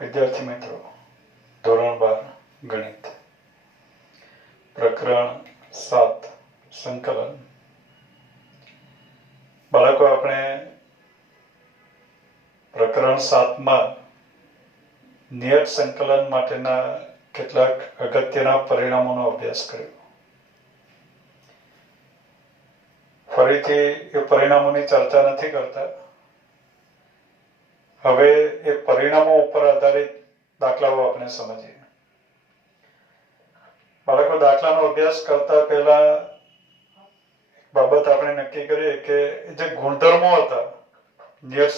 વિદ્યાર્થી મિત્રો, ધોરણ 12 ગણિત પ્રકરણ 7 સંકલન. બાળકો, આપણે પ્રકરણ 7 માં નિયત સંકલન માટેના કેટલાક અગત્યના પરિણામોનો અભ્યાસ કર્યો. ફરીથી એ પરિણામોની ચર્ચા નથી કરતા. હવે એ પરિણામો ઉપર આધારિત દાખલાઓ આપણે સમજીએ. બાળકો, દાખલાનો અભ્યાસ કરતા પહેલા એક બાબત આપણે નક્કી કરીએ કે જે ગુણધર્મો હતા નિયત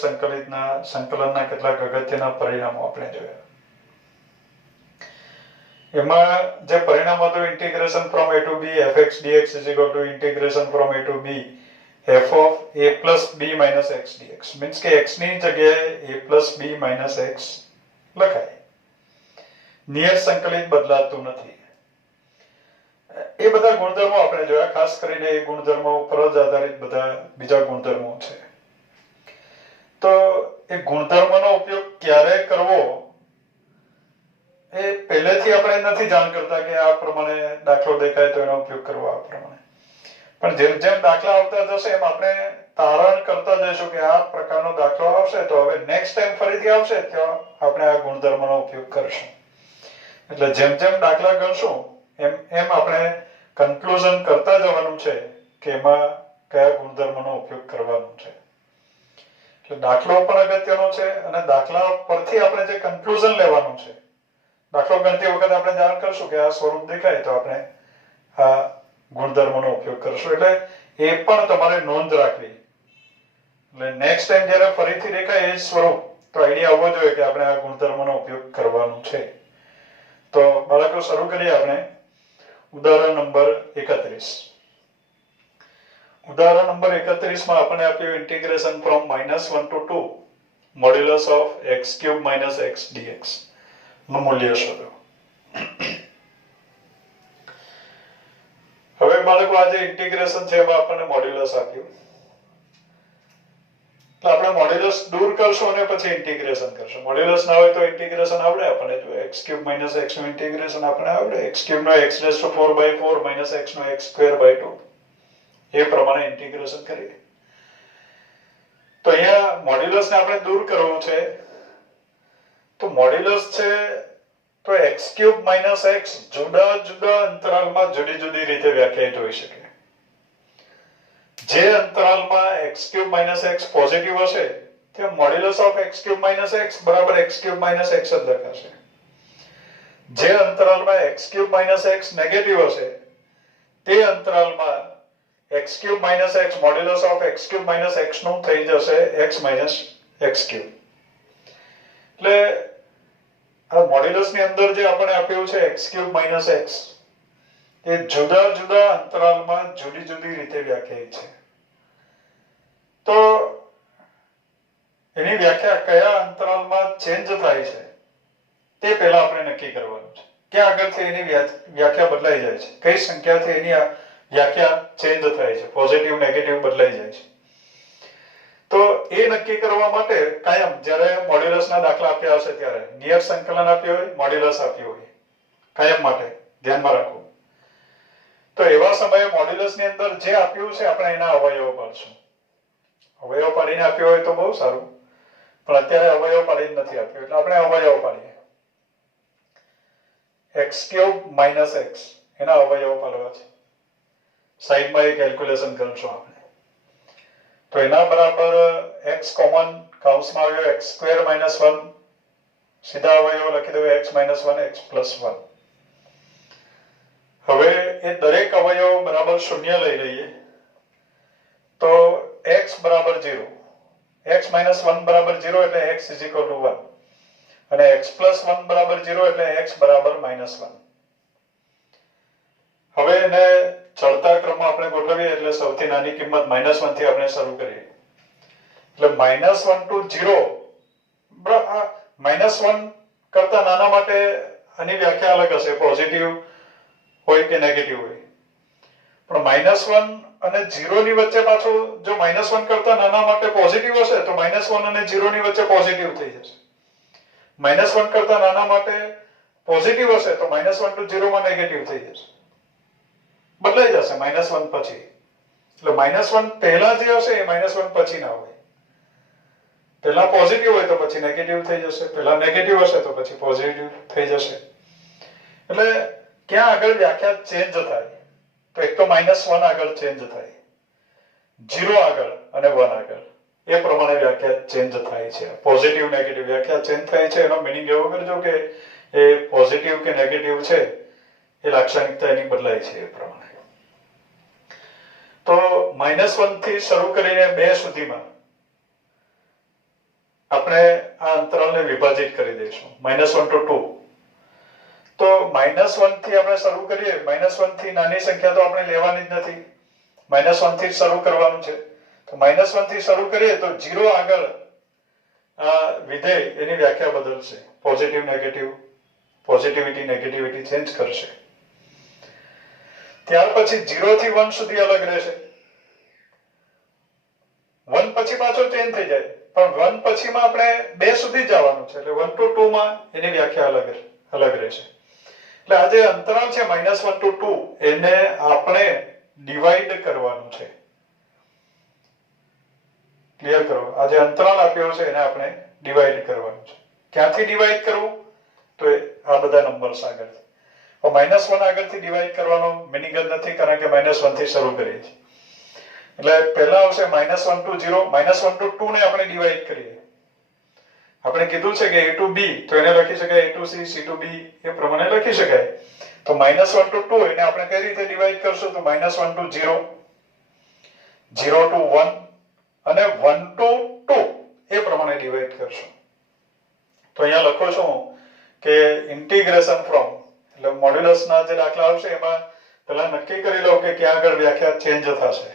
સંકલનના કેટલાક અગત્યના પરિણામો આપણે જોયા. એમાં જે પરિણામ હતું integration from a to b fx dx is equal to integration from a to b f of a plus b minus x dx. Means કે x ની જગ્યાએ a plus b minus x લખાય. નિયત સંકલિત બદલાતું નથી. એ બધા ગુણધર્મો આપણે જોયા. ખાસ કરીને એ ગુણધર્મો ઉપર જ આધારિત બધા બીજા ગુણધર્મો છે. તો એ ગુણધર્મનો ઉપયોગ ક્યારે કરવો એ પહેલેથી આપણે નથી જાણ કરતા કે આ પ્રમાણે દાખલો દેખાય તો એનો ઉપયોગ કરવો આ પ્રમાણે. પણ જેમ જેમ દાખલા આવતા જશે એમ આપણે તારણ કરતા જઈશું કે આ પ્રકારનો દાખલો આવશે તો હવે નેક્સ્ટ ટાઈમ ફરીથી આવશે ત્યાં આપણે આ ગુણધર્મનો ઉપયોગ કરીશું. એટલે જેમ જેમ દાખલા ગણશું એમ એમ આપણે કન્ક્લુઝન કરતા જવાનું છે કે એમાં કયા ગુણધર્મનો ઉપયોગ કરવાનો છે. એટલે દાખલો પણ અગત્યનો છે અને દાખલા પરથી આપણે જે કન્ક્લુઝન લેવાનું છે, દાખલો ગણતી વખતે આપણે જાણ કરશું કે આ સ્વરૂપ દેખાય તો આપણે આ ગુણધર્મનો ઉપયોગ કરશું. એટલે એ પણ તમારે નોંધ રાખવી. એટલે નેક્સ્ટ ટાઈમ જ્યારે ફરીથી દેખાય એ સ્વરૂપ તો આઈડિયા આવવો જોઈએ કે આપણે આ ગુણધર્મનો ઉપયોગ કરવાનો છે. તો બાળકો, શરૂ કરીએ આપણે ઉદાહરણ નંબર 31. ઉદાહરણ નંબર 31 માં આપણને આપ્યું integration from -1 to 2 modulus of x³ - x dx નું મૂલ્ય શોધો. હવે બાળકો, આ જે ઇન્ટિગ્રેશન છે એમાં આપણને મોડ્યુલસ આપ્યું. એટલે આપણે મોડ્યુલસ દૂર કરશું અને પછી ઇન્ટિગ્રેશન કરશું. મોડ્યુલસ ના હોય તો ઇન્ટિગ્રેશન આવડે આપણને. જો x³ - x નું ઇન્ટિગ્રેશન આપણને આવડે. x³ નો x⁴/4 - x નો x²/2 એ પ્રમાણે ઇન્ટિગ્રેશન કરીએ. તો અહીંયા મોડ્યુલસને આપણે દૂર કરવું છે. તો મોડ્યુલસ છે તો x³ - x જુદા જુદા અંતરાલમાં જુદી જુદી રીતે વ્યાખ્યાયિત હોઈ શકે. જે અંતરાલમાં x³ - x પોઝિટિવ હશે ત્યાં મોડ્યુલસ ઓફ x³ - x બરાબર x³ - x જ લખાશે. જે અંતરાલમાં x³ - x નેગેટિવ હશે તે અંતરાલમાં x³ - x modulus of x³ - x નું થઈ જશે x - x³. એટલે આ મોડ્યુલસની અંદર જે આપણે આપ્યું છે x³ - x એ જુદા જુદા અંતરાલમાં જુદી જુદી રીતે વ્યાખ્યાયિત છે. તો એની વ્યાખ્યા કયા અંતરાલમાં ચેન્જ થાય છે તે પહેલા આપણે નક્કી કરવાનું છે. ક્યાં આગળથી એની વ્યાખ્યા બદલાઈ જાય છે, કઈ સંખ્યાથી એની વ્યાખ્યા ચેન્જ થાય છે, પોઝિટિવ નેગેટિવ બદલાઈ જાય છે. તો એ નક્કી કરવા માટે કાયમ જ્યારે મોડ્યુલસના દાખલા આપ્યા હશે ત્યારે નિયત સંકલન આપ્યું હોય, મોડ્યુલસ આપ્યું હોય, કાયમ માટે ધ્યાનમાં રાખવું. તો એવા સમયે મોડ્યુલસની અંદર જે આપ્યું છે આપણે એના અવયવો પાડશું. અવયવ પાડીને આપ્યો હોય તો બહુ સારું, પણ અત્યારે અવયવ પાડીને નથી આપ્યો એટલે આપણે અવયવ પાડીએ. x³ - x એના અવયવ પાડવા છે. સાઈડમાં એ કેલ્ક્યુલેશન કરશું આપણે. તો એના બરાબર x કોમન કૌંસમાં આવ્યો x² - 1 સીધા અવયવ લખી દઉં x - 1 x + 1. હવે એ દરેક અવયવ બરાબર 0 લઈ લઈએ તો x બરાબર 0, x - 1 બરાબર 0 એટલે x = 1 અને x + 1 બરાબર 0 એટલે x બરાબર -1. હવે એને ચડતા ક્રમમાં આપણે ગોઠવીએ એટલે સૌથી નાની કિંમત -1 થી આપણે શરૂ કરીએ. એટલે -1 to 0 -1 કરતા નાના માટે આની વ્યાખ્યા અલગ હશે, પોઝિટિવ હોય કે નેગેટિવ હોય. પણ -1 અને 0 ની વચ્ચે પાછું જો -1 કરતા નાના માટે પોઝિટિવ હશે તો -1 અને 0 ની વચ્ચે પોઝિટિવ થઈ જશે. -1 કરતા નાના માટે પોઝિટિવ હશે તો -1 to 0 માં નેગેટિવ થઈ જશે, બદલાઈ જશે -1 પછી. એટલે -1 પહેલા જે હશે એ -1 પછી ના હોય. પહેલા પોઝિટિવ હોય તો પછી નેગેટિવ થઈ જશે, પહેલા નેગેટિવ હશે તો પછી પોઝિટિવ થઈ જશે. એટલે ક્યાં આગળ વ્યાખ્યા ચેન્જ થાય તો એક તો -1 આગળ ચેન્જ થાય, 0 આગળ અને 1 આગળ એ પ્રમાણે વ્યાખ્યા ચેન્જ થાય છે. પોઝિટિવ નેગેટિવ વ્યાખ્યા ચેન્જ થાય છે એનો મીનિંગ એવો કરજો કે એ પોઝિટિવ કે નેગેટિવ છે એ લાક્ષણિકતા એની બદલાય છે એ પ્રમાણે. તો -1 થી શરૂ કરીને 2 સુધીમાં આપણે આ અંતરાલને વિભાજિત કરી દઈશું. -1 to 2. તો -1 થી આપણે શરૂ કરીએ. -1 થી નાની સંખ્યા તો આપણે લેવાની જ નથી, -1 થી શરૂ કરવાનું છે. તો -1 થી શરૂ કરીએ તો 0 આગળ આ વિધેય એની વ્યાખ્યા બદલશે, positive negative, positivity negativity change કરશે. ત્યાર પછી 0 થી 1 સુધી અલગ રહેશે. 1 પછી પાછો ચેન્જ થઈ જાય, પણ 1 પછીમાં આપણે 2 સુધી જવાનું છે એટલે 1 to 2 માં એની વ્યાખ્યા અલગ રહેશે. એટલે આ જે અંતરાલ છે -1 to 2 એને આપણે ડિવાઈડ કરવાનું છે. ક્લિયર કરો, આ જે અંતરાલ આપ્યો છે એને આપણે ડિવાઈડ કરવાનું છે. ક્યાંથી ડિવાઈડ કરવું તો આ બધા નંબર્સ આગળ. -1 આગળથી ડિવાઈડ કરવાનો મીનિંગ જ નથી, કારણ કે -1 થી શરૂ કરીએ છીએ. એટલે પહેલા આવશે -1 to 0, -1 to 2 ને આપણે ડિવાઈડ કરીએ. આપણે કીધું છે કે a to b તો એને લખી શકાય a to c, c to b એ પ્રમાણે લખી શકાય. તો -1 to 2 એને આપણે કઈ રીતે ડિવાઈડ કરશું તો -1 to 0, 0 to 1 અને 1 to 2 એ પ્રમાણે ડિવાઈડ કરશું. તો અહીંયા લખો છું કે ઇન્ટિગ્રેશન ફ્રોમ, એટલે મોડ્યુલસના જે દાખલા આવશે એમાં પહેલા નક્કી કરી લો કે ક્યાં આગળ વ્યાખ્યા ચેન્જ થશે.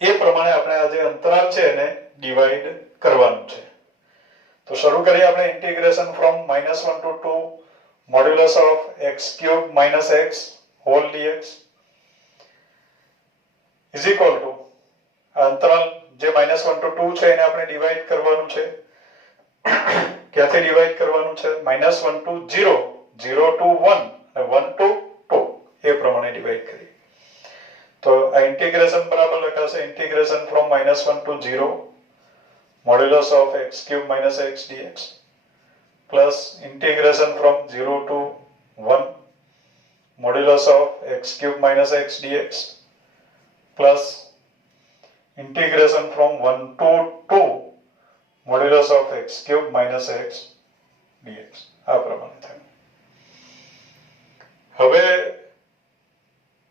એ પ્રમાણે આપણે આ જે અંતરાલ છે એને ડિવાઈડ કરવાનું છે. તો શરૂ કરીએ આપણે integration from -1 to 2 modulus of x³ - x whole dx is equal to અંતરાલ જે -1 to 2 છે એને આપણે ડિવાઈડ કરવાનું છે. ક્યાંથી ડિવાઈડ કરવાનું છે? -1 to 0, 0 to 1 અને 1 to 2 એ પ્રમાણે ડિવાઈડ કરીએ. તો આ ઇન્ટિગ્રેશન બરાબર લખાશે integration from -1 to 0 modulus of x³ - x dx plus integration from 0 to 1 modulus of x³ - x dx plus integration from 1 to 2 modulus of x³ - x dx આ પ્રમાણે થાય. હવે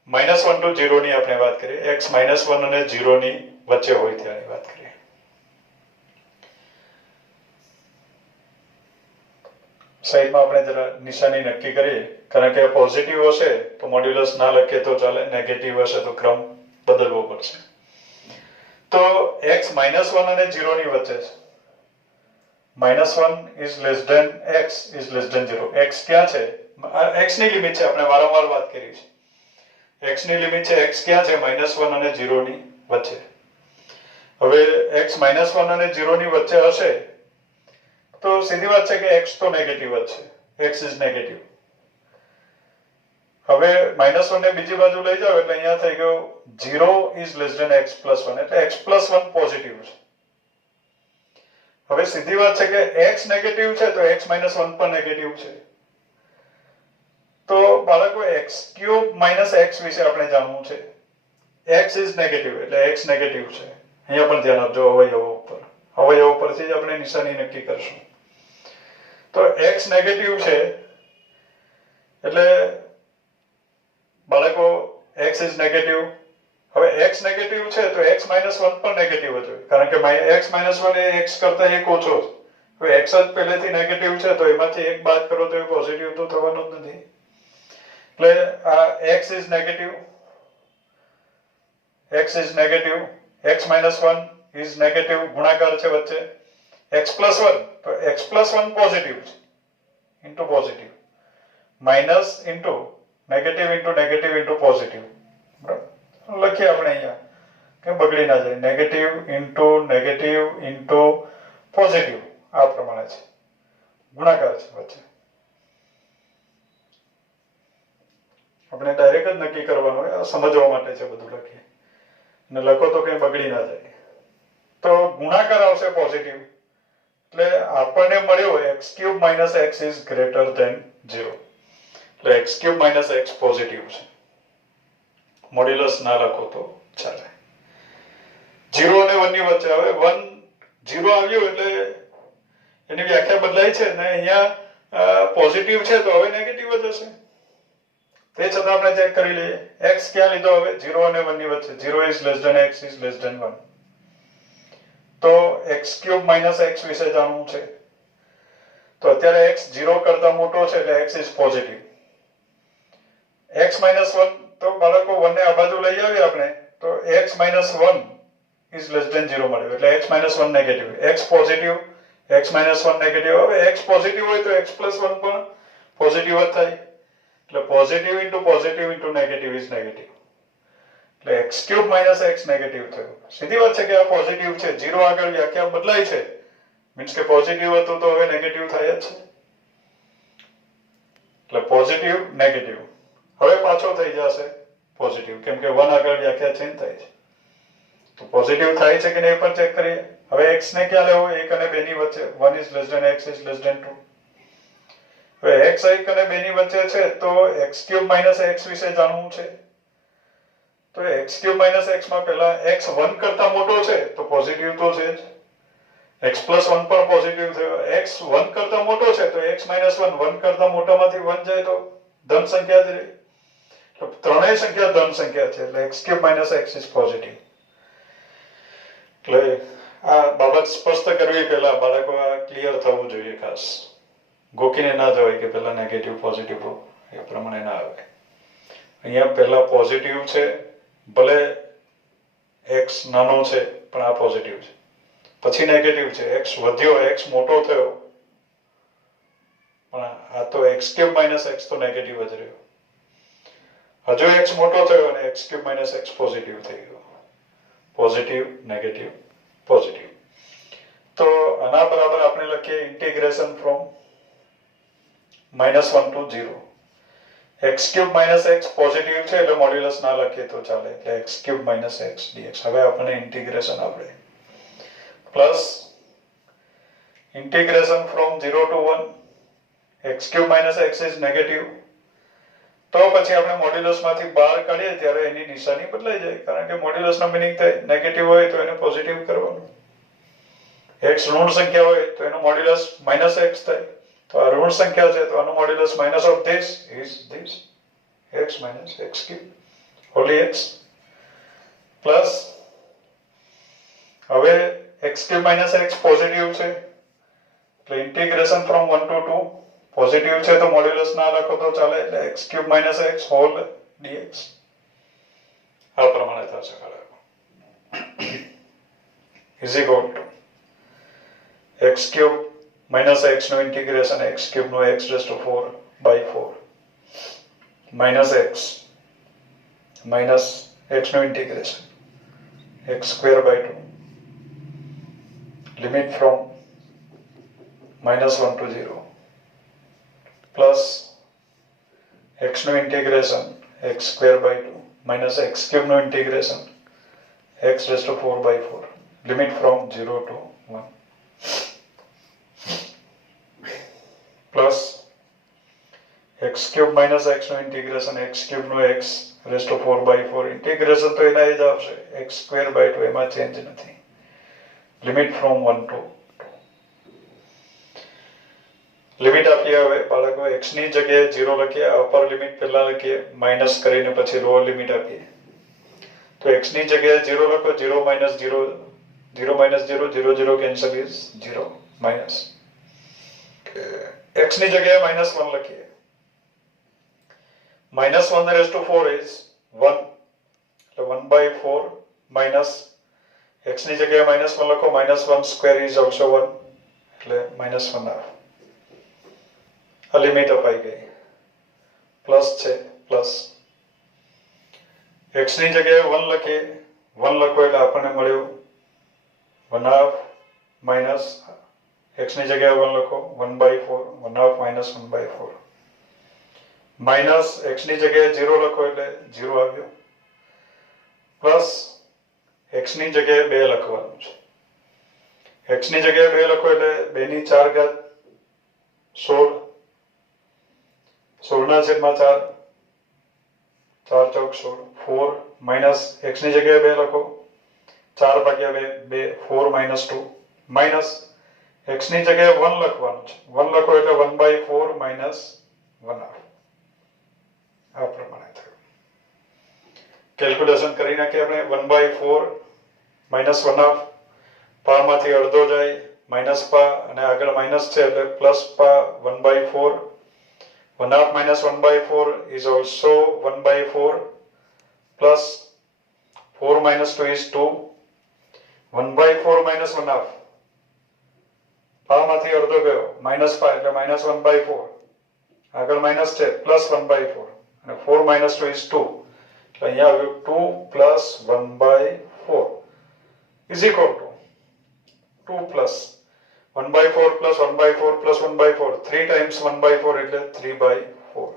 -1 to 0 ની આપણે વાત કરીએ. x -1 અને 0 ની વચ્ચે હોય ત્યાંની વાત કરીએ. સાઈડમાં આપણે જરા નિશાની નક્કી કરીએ, કારણ કે પોઝિટિવ હશે તો મોડ્યુલસ ના લખીએ તો ચાલે, નેગેટિવ હશે તો ક્રમ બદલવો પડશે. તો x -1 અને 0 ની વચ્ચે છે. -1 is less than x is less than 0. x ક્યાં છે? x ની લિમિટ છે, આપણે વારંવાર વાત કરી છે. x ની લિમિટ છે, x ક્યાં છે? -1 અને 0 ની વચ્ચે. હવે x -1 અને 0 ની વચ્ચે હશે તો સીધી વાત છે કે x તો નેગેટિવ જ છે, x is નેગેટિવ. હવે -1 ને બીજી બાજુ લઈ જાઓ એટલે અહીંયા થઈ ગયો 0 is less than x plus 1 એટલે x plus 1 પોઝિટિવ છે. હવે સીધી વાત છે કે x નેગેટિવ છે તો x -1 પણ નેગેટિવ છે. તો બાળકો x³ - x વિશે આપણે જાણવું છે. x is નેગેટિવ એટલે x નેગેટિવ છે. અહીંયા પણ ધ્યાન આપજો અવયવો ઉપર. અવયવો પરથી જ આપણે નિશાની નક્કી કરશું. તો x નેગેટિવ છે એટલે બાળકો x is નેગેટિવ. હવે x નેગેટિવ છે તો x -1 પણ નેગેટિવ જ હોય, કારણ કે x -1 એ x કરતા એક ઓછો છે. હવે x જ પહેલેથી નેગેટિવ છે તો એમાંથી એક બાદ કરો તો એ પોઝિટિવ તો થવાનું જ નથી. એટલે આ x is negative, x is negative, x -1 is negative, ગુણાકાર છે વચ્ચે x plus 1 તો x plus 1 પોઝિટિવ છે into positive, minus into negative into negative into positive. બરાબર લખીએ આપણે અહીંયા કે બગડી ના જાય. નેગેટિવ ઇન્ટુ પોઝિટિવ આ પ્રમાણે છે. ગુણાકાર છે વચ્ચે. આપણે ડાયરેક્ટ જ નક્કી કરવાનું હોય, સમજવા માટે છે બધું લખીએ, અને લખો તો કંઈ બગડી ના જાય. તો ગુણાકાર આવશે પોઝિટિવ, એટલે આપણને મળ્યો x cube minus x is greater than 0. એટલે x cube minus x positive છે. મોડ્યુલસ ના લખો તો ચાલે. 0 અને 1 ની વચ્ચે, હવે 1 0 આવ્યું એટલે એની વ્યાખ્યા બદલાય છે ને અહીંયા પોઝિટિવ છે તો હવે નેગેટિવ જ હશે. તે છતાં આપણે ચેક કરી લઈએ. x ક્યાં લીધો હવે? 0 અને 1 ની વચ્ચે. 0 is less than x is less than 1. તો x ક્યુબ માઇનસ x વિશે જાણવું છે. તો અત્યારે x 0 કરતા મોટો છે એટલે x is positive. x minus 1 તો બાળકો 1 ને આ બાજુ લઈ આવીએ આપણે તો x minus 1 is less than 0 મળ્યું, એટલે x minus 1 negative. x positive, x minus 1 negative. હવે x પોઝિટિવ હોય તો x પ્લસ 1 પણ પોઝિટિવ જ થાય. એટલે positive into negative is negative. એટલે x cube minus x negative થયું. સીધી વાત છે કે આ પોઝિટિવ છે. 0 આગળ વ્યાખ્યા બદલાય છે, મીન્સ કે પોઝિટિવ હતું તો હવે નેગેટિવ થાય જ છે. એટલે પોઝિટિવ નેગેટિવ હવે પાછો થઈ જશે પોઝિટિવ, કેમ કે 1 આગળ વ્યાખ્યા ચેન્જ થાય છે. તો પોઝિટિવ થાય છે કે નહીં એ પણ ચેક કરીએ. હવે x ને ક્યાં લેવો? 1 અને 2 ની વચ્ચે. 1 is less than x is less than 2. હવે x 1 અને 2 ની વચ્ચે છે તો x ક્યુબ માઇનસ x વિશે જાણવું છે. તો x ક્યુબ માઇનસ x માં પહેલા x 1 કરતા મોટો છે તો પોઝિટિવ તો છે જ. x પ્લસ 1 પણ પોઝિટિવ થયો. x 1 કરતા મોટો છે તો x માઇનસ 1 1 કરતા મોટામાંથી 1 જાય તો ધન સંખ્યા જ રહી. તો ત્રણેય સંખ્યા ધન સંખ્યા છે એટલે x cube minus x is positive. એટલે આ બાબત સ્પષ્ટ કરવી પહેલા બાળકો આ ક્લિયર થવું જોઈએ. ખાસ ગોકીને ના જવાય કે પહેલા નેગેટિવ પોઝિટિવ એ પ્રમાણે ના આવે. અહીંયા પહેલા પોઝિટિવ છે, ભલે x નાનો છે પણ આ પોઝિટિવ છે. પછી નેગેટિવ છે, x વધ્યો, x મોટો થયો, પણ આ તો x ક્યુબ માઇનસ x તો નેગેટિવ જ રહ્યો. હજુ x મોટો થયો અને x cube minus x positive થઈ ગયો. Positive negative positive. તો આના બરાબર આપણે લખીએ integration from -1 to 0. x cube minus x positive છે એટલે મોડ્યુલસ ના લખીએ તો ચાલે, એટલે x cube minus x dx. હવે આપણને ઇન્ટિગ્રેશન આપણે plus integration from 0 to 1 x cube minus x is negative. તો પછી આપણે મોડ્યુલસ માંથી બહાર કાઢીએ ત્યારે એની નિશાની બદલાઈ જાય, કારણ કે મોડ્યુલસ નો મીનિંગ થાય નેગેટિવ હોય તો એને પોઝિટિવ કરવાનું. x ઋણ સંખ્યા હોય તો એનું મોડ્યુલસ માઇનસ x થાય. તો આ ઋણ સંખ્યા છે તો આનું modulus minus of this is this, x minus x cube Holi x plus હવે x cube minus x positive છે એટલે ઇન્ટિગ્રેશન ફ્રોમ 1 to 2 પોઝિટિવ છે તો મોડ્યુલસ ના લખો તો ચાલે, એટલે x cube minus x whole dx આ પ્રમાણે થશે. Is equal to x cube minus x નો ઇન્ટિગ્રેશન x ક્યુબ નો x raise to 4 by 4 minus x minus x નો integration x square by 2 limit from -1 to 0 plus x નો integration x square by 2 minus x cube નો integration x raise to 4 by 4 limit from 0 to 1 plus x cube minus x નો integration x cube નો x raise to 4 by 4 integration તો એના જ આવશે x square by 2, એમાં change નથી. Limit from 1 to 2 limit આપીએ. હવે બાળકો x ની જગ્યાએ 0 લખીએ, અપર લિમિટ પહેલા લખીએ, માઇનસ કરીને પછી લોઅર લિમિટ આપીએ. તો x ની જગ્યાએ 0 લખો, 0 minus 0 0 minus 0 0 0 cancel is 0 minus. x ની જગ્યાએ -1 લખીએ, -1 રેઝ ટુ 4 ઇઝ 1 એટલે 1 બાય 4 માઇનસ x ની જગ્યાએ -1 લખો, -1 સ્ક્વેર ઇઝ ઓલ્સો 1 એટલે -1 આવે. આ લિમિટ અપાઈ ગઈ. પ્લસ છે પ્લસ x ની જગ્યાએ 1 લખીએ, 1 લખો એટલે આપણને મળ્યું 1/2 માઇનસ x ની જગ્યાએ 1 લખો 1/4 1/2 minus 1/4 માઇનસ x ની જગ્યાએ 0 લખો એટલે 0 આવ્યો પ્લસ x ની જગ્યાએ 2 લખવાનું છે x ની જગ્યાએ 2 લખો એટલે 2 ની 4 ઘાત 16 16 ના છેદમાં 4 4 ચોક 16 4 માઇનસ x ની જગ્યાએ 2 લખો 4 ભાગ્યા 2 4 minus 2 માઇનસ x ની જગ્યાએ 1 લખવાનું છે 1 લખો એટલે 1/4 minus 1/2 આ પ્રમાણે થયું કેલ્ક્યુલેશન કરી નાખીએ આપણે 1/4 minus 1/2 પામાંથી અડધો જાય માઇનસ પા અને આગળ માઇનસ છે એટલે પ્લસ પા 1/4 1/2 minus 1/4 is also 1/4 plus 4 minus 2 is 2 1/4 minus 1/2 પામાંથી અડધો ગયો માઇનસ પા એટલે માઇનસ 1/4 આગળ માઇનસ છે પ્લસ 1/4 અને 4 minus 2 is 2 એટલે અહીંયા આવ્યું 2 plus 1/4 is equal to 2 plus 1/4 plus 1/4 plus 1/4 3 times 1/4 એટલે 3/4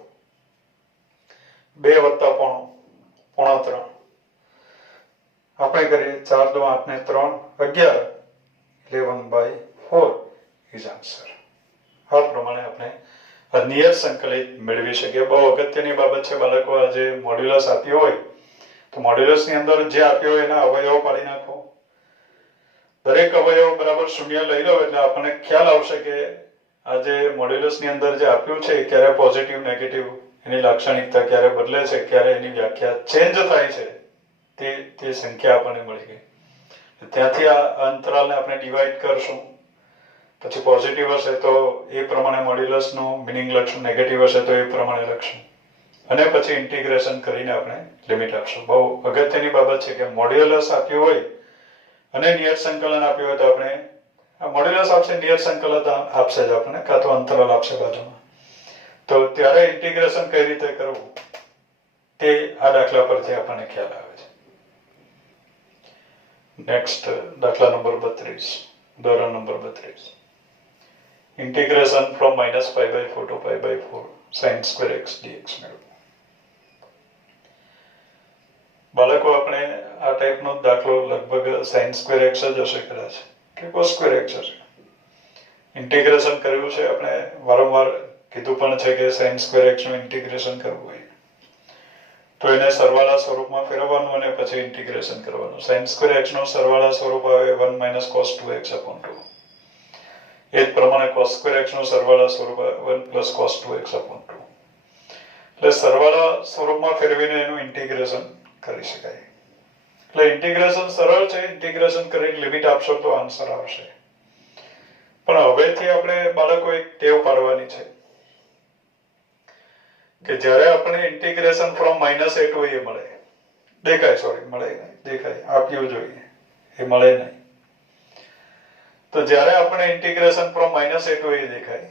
2 વત્તા પોણો પોણા 3 આપણે કરીએ 4 2 8 ને 3 11 11/4 is answer આ પ્રમાણે આપણે નિયત સંકલિત મેળવી શકીએ બહુ અગત્યની બાબત છે બાળકો આજે મોડ્યુલસ આપ્યું હોય તો મોડ્યુલસ ની અંદર જે આપ્યો હોય એના અવયવો પાડી નાખો દરેક અવયવ બરાબર શૂન્ય લઈ લો એટલે આપણને ખ્યાલ આવશે કે આ જે મોડ્યુલસ ની અંદર જે આપ્યું છે ક્યારે પોઝિટિવ નેગેટિવ એની લાક્ષણિકતા ક્યારે બદલે છે ક્યારે એની વ્યાખ્યા ચેન્જ થાય છે તે સંખ્યા આપણને મળી ગઈ ત્યાંથી આ અંતરાલને આપણે ડિવાઈડ કરશું પછી પોઝિટિવ હશે તો એ પ્રમાણે મોડ્યુલસનું મિનિંગ લખશું નેગેટિવ હશે તો એ પ્રમાણે લખશું અને પછી ઇન્ટિગ્રેશન કરીને આપણે લિમિટ આપશું બહુ અગત્યની બાબત છે કે મોડ્યુલસ આપ્યું હોય અને નિયત સંકલન આપ્યું હોય તો આપણે આ મોડ્યુલસ આપશે નિયત સંકલન આપશે જ આપણને કાં તો અંતરાલ આપશે બાજુમાં તો ત્યારે ઇન્ટિગ્રેશન કઈ રીતે કરવું તે આ દાખલા પરથી આપણને ખ્યાલ આવે છે નેક્સ્ટ દાખલા નંબર 32 ઉદાહરણ number 32 integration from minus pi/4 to pi/4 sin square x dx મેળવો બાળકો આપણે આ ટાઈપનો દાખલો લગભગ sin square x જ હશે કદાચ કે cos square x હશે ઇન્ટિગ્રેશન કર્યું છે આપણે વારંવાર કીધું પણ છે કે sin square x નું ઇન્ટિગ્રેશન કરવું હોય તો એને સરવાળા સ્વરૂપમાં ફેરવવાનું અને પછી ઇન્ટિગ્રેશન કરવાનું sin square x નું સરવાળા સ્વરૂપ આવે 1 - cos 2x upon 2 એ જ પ્રમાણે cos square x નું સરવાળા સ્વરૂપ 1 + cos 2x upon 2 એટલે સરવાળા સ્વરૂપમાં ફેરવીને એનું ઇન્ટિગ્રેશન કરી શકાય એટલે ઇન્ટિગ્રેશન સરળ છે ઇન્ટિગ્રેશન કરીને લિમિટ આપશો તો આન્સર આવશે પણ હવેથી આપણે બાળકો એક ટેવ પાડવાની છે કે જ્યારે આપણે integration from -a to a મળે મળે નહીં દેખાય આપ્યું જોઈએ એ મળે નહીં તો જ્યારે આપણે integration from -a to a દેખાય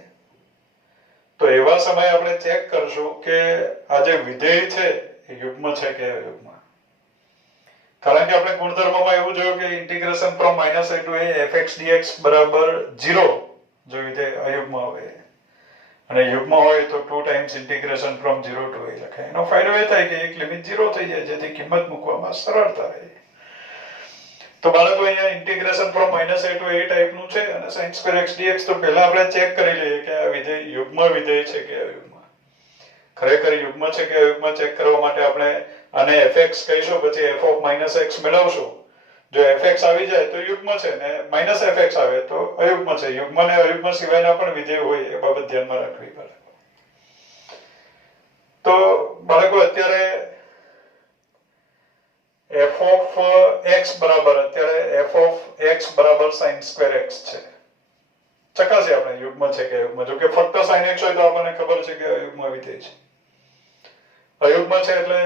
તો એવા સમયે આપણે ચેક કરશું કે આ જે વિધેય છે એ યુગ્મ છે કે અયુગ્મ કારણ કે આપણે ગુણધર્મમાં એવું જોયું કે integration from -a to a fx dx બરાબર 0 જો વિધેય અયુગ્મ હોય અને યુગ્મ હોય તો 2 times integration from 0 to a લખાય એનો ફાયદો એ થાય કે એક લિમિટ 0 થઈ જાય જેથી કિંમત મૂકવામાં સરળતા રહે તો બાળકો અહીંયા integration from -a to a ટાઈપનું છે અને sin square x dx તો પહેલા આપણે ચેક કરી લઈએ કે આ વિધેય યુગ્મ વિધેય છે કે અયુગ્મ ખરેખર યુગ્મ છે કે અયુગ્મ ચેક કરવા માટે આપણે આને fx કહીશું પછી f of -x મેળવશું જો fx આવી જાય તો યુગ્મ છે ને -fx આવે તો અયુગ્મ છે યુગ્મ ને અયુગ્મ સિવાયના પણ વિધેય હોય એ બાબત ધ્યાનમાં રાખવી પડે તો બાળકો અત્યારે f of x બરાબર અત્યારે f of x બરાબર sin square x છે ચકાસીએ આપણે યુગ્મ છે કે અયુગ્મ જો કે ફક્ત sin x હોય તો આપણને ખબર છે કે અયુગ્મ વિધેય છે અયુગ્મ છે એટલે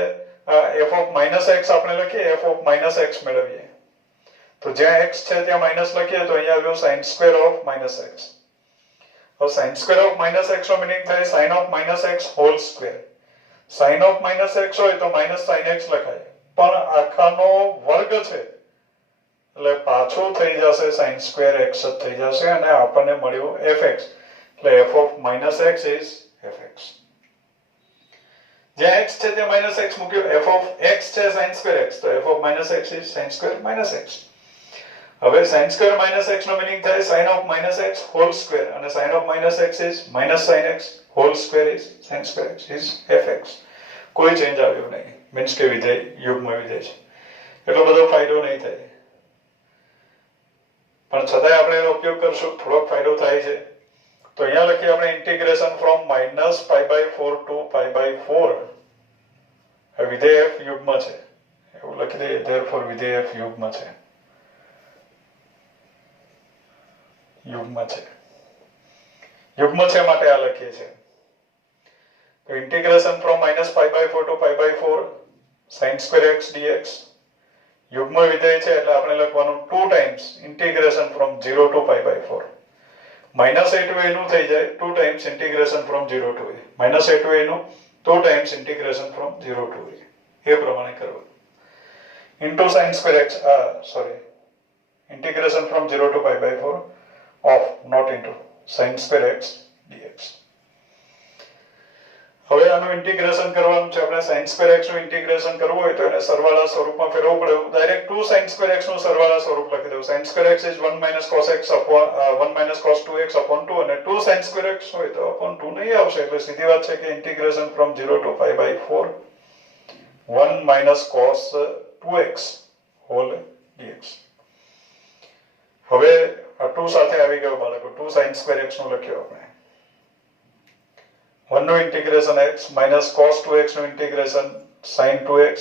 f of -x આપણે લખીએ f of -x મેળવીએ તો જ્યાં x છે ત્યાં માઈનસ લખીએ તો અહીંયા આવ્યો sin square of -x હવે sin square of -x નો મીનિંગ થાય sin of -x whole square sin of -x હોય તો -sin x લખાય પણ આખાનો વર્ગ છે એટલે પાછું થઈ જશે sin સ્ક્વેર x જ થઈ જશે અને આપણને મળ્યું fx એટલે f of minus x is fx. જ્યાં x છે ત્યાં minus x મૂક્યો, f of x છે sin સ્ક્વેર x તો f of minus x is sin square minus x. હવે sin સ્ક્વેર minus x નો મીનિંગ થાય sin of minus x whole square અને sin of minus x is minus sin x whole square is sin square x is fx. કોઈ change આવ્યો નહીં, means કે વિધેય યુગ્મ વિધેય છે, એટલો બધો ફાયદો નહીં થાય, પણ છતાંય આપણે એનો ઉપયોગ કરશું, થોડોક ફાયદો થાય છે. તો અહીંયા લખીએ આપણે ઇન્ટિગ્રેશન ફ્રોમ -π/4 to π/4 વિધેય f યુગ્મ છે એવું લખી દઈએ. therefore વિધેય f યુગ્મ છે, યુગ્મ છે, યુગ્મ છે માટે આ લખીએ છીએ. તો integration from -π/4 to π/4 sin square x dx યુગ્મ વિધેય છે એટલે આપણે લખવાનું 2 times integration from 0 to π/4. -a to a નું થઈ જાય 2 times integration from 0 to a. -a to a નું 2 times integration from 0 to a. એ પ્રમાણે કરવું. into sin square x integration from 0 to π/4 of not into sin square x dx. હવે આનું integration કરવાનું છે આપણે. sin square x નું integration કરવું હોય તો એને સરવાળા સ્વરૂપમાં ફેરવવું પડે. ડાયરેક્ટ 2 sin square x નું સરવાળા સ્વરૂપ લખી દઉં. sin square x is 1 minus cos x upon 1 minus cos 2x upon 2 અને 2 sin square x હોય તો upon 2 નહીં આવશે, એટલે સીધી વાત છે કે integration from 0 to π/4 1 minus cos 2x whole dx. હવે આ 2 સાથે આવી ગયો બાળકો. 2 sin square x નું લખ્યો આપણે. 1 નું integration x minus cos 2x નું ઇન્ટિગ્રેશન sin 2x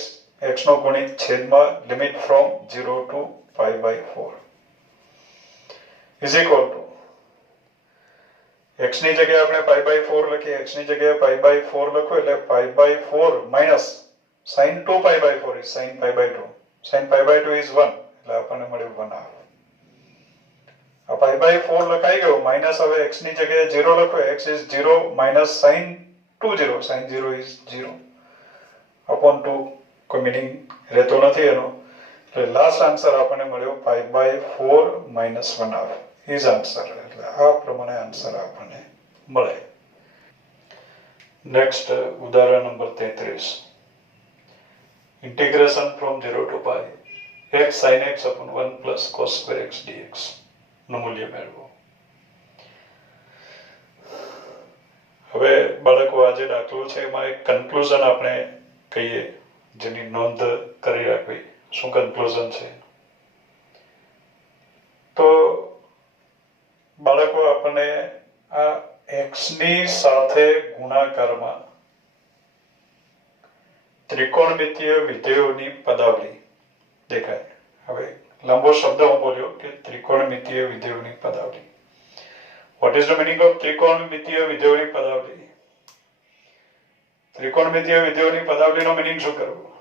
x નો ગુણિત છેદમાં limit from 0 to π/4 is equal to x ની જગ્યાએ આપણે π/4 લખીએ. x ની જગ્યાએ π/4 લખો એટલે π/4 minus sin 2π/4 is sin π/2. sin π/2 is 1 એટલે આપણને મળ્યું 1 આવે. આ π/4 લખાઈ ગયો. માઈનસ હવે x ની જગ્યાએ 0 લખો. x is 0 minus sin 2 0. sin 0 is 0 upon 2 કોઈ મીનિંગ રહેતો નથી એનો, એટલે લાસ્ટ આન્સર આપણને મળ્યો π/4 minus 1 આવે. Is answer. એટલે આ પ્રમાણે આન્સર આપણને મળે. નેક્સ્ટ ઉદાહરણ number 33. Integration from 0 to π x sin x upon 1 plus cos square x dx નું મૂલ્ય મેળવો. હવે બાળકો આ જે દાખલો છે એમાં એક કન્ક્લુઝન આપણે કહીએ જેની નોંધ કરી રાખવી. શું કન્ક્લુઝન છે? તો બાળકો આપણને આ x ની સાથે ગુણાકારમાં ત્રિકોણમિતીય વિધેયોની પદાવલી દેખાય. હવે લાંબો શબ્દ હું બોલ્યો કે ત્રિકોણમિતીય વિધેયોની પદાવલી. What is the meaning of ત્રિકોણમિતીય વિધેયોની પદાવલી? ત્રિકોણમિતીય વિધેયોની પદાવલીનો મીનિંગ શું કરવું?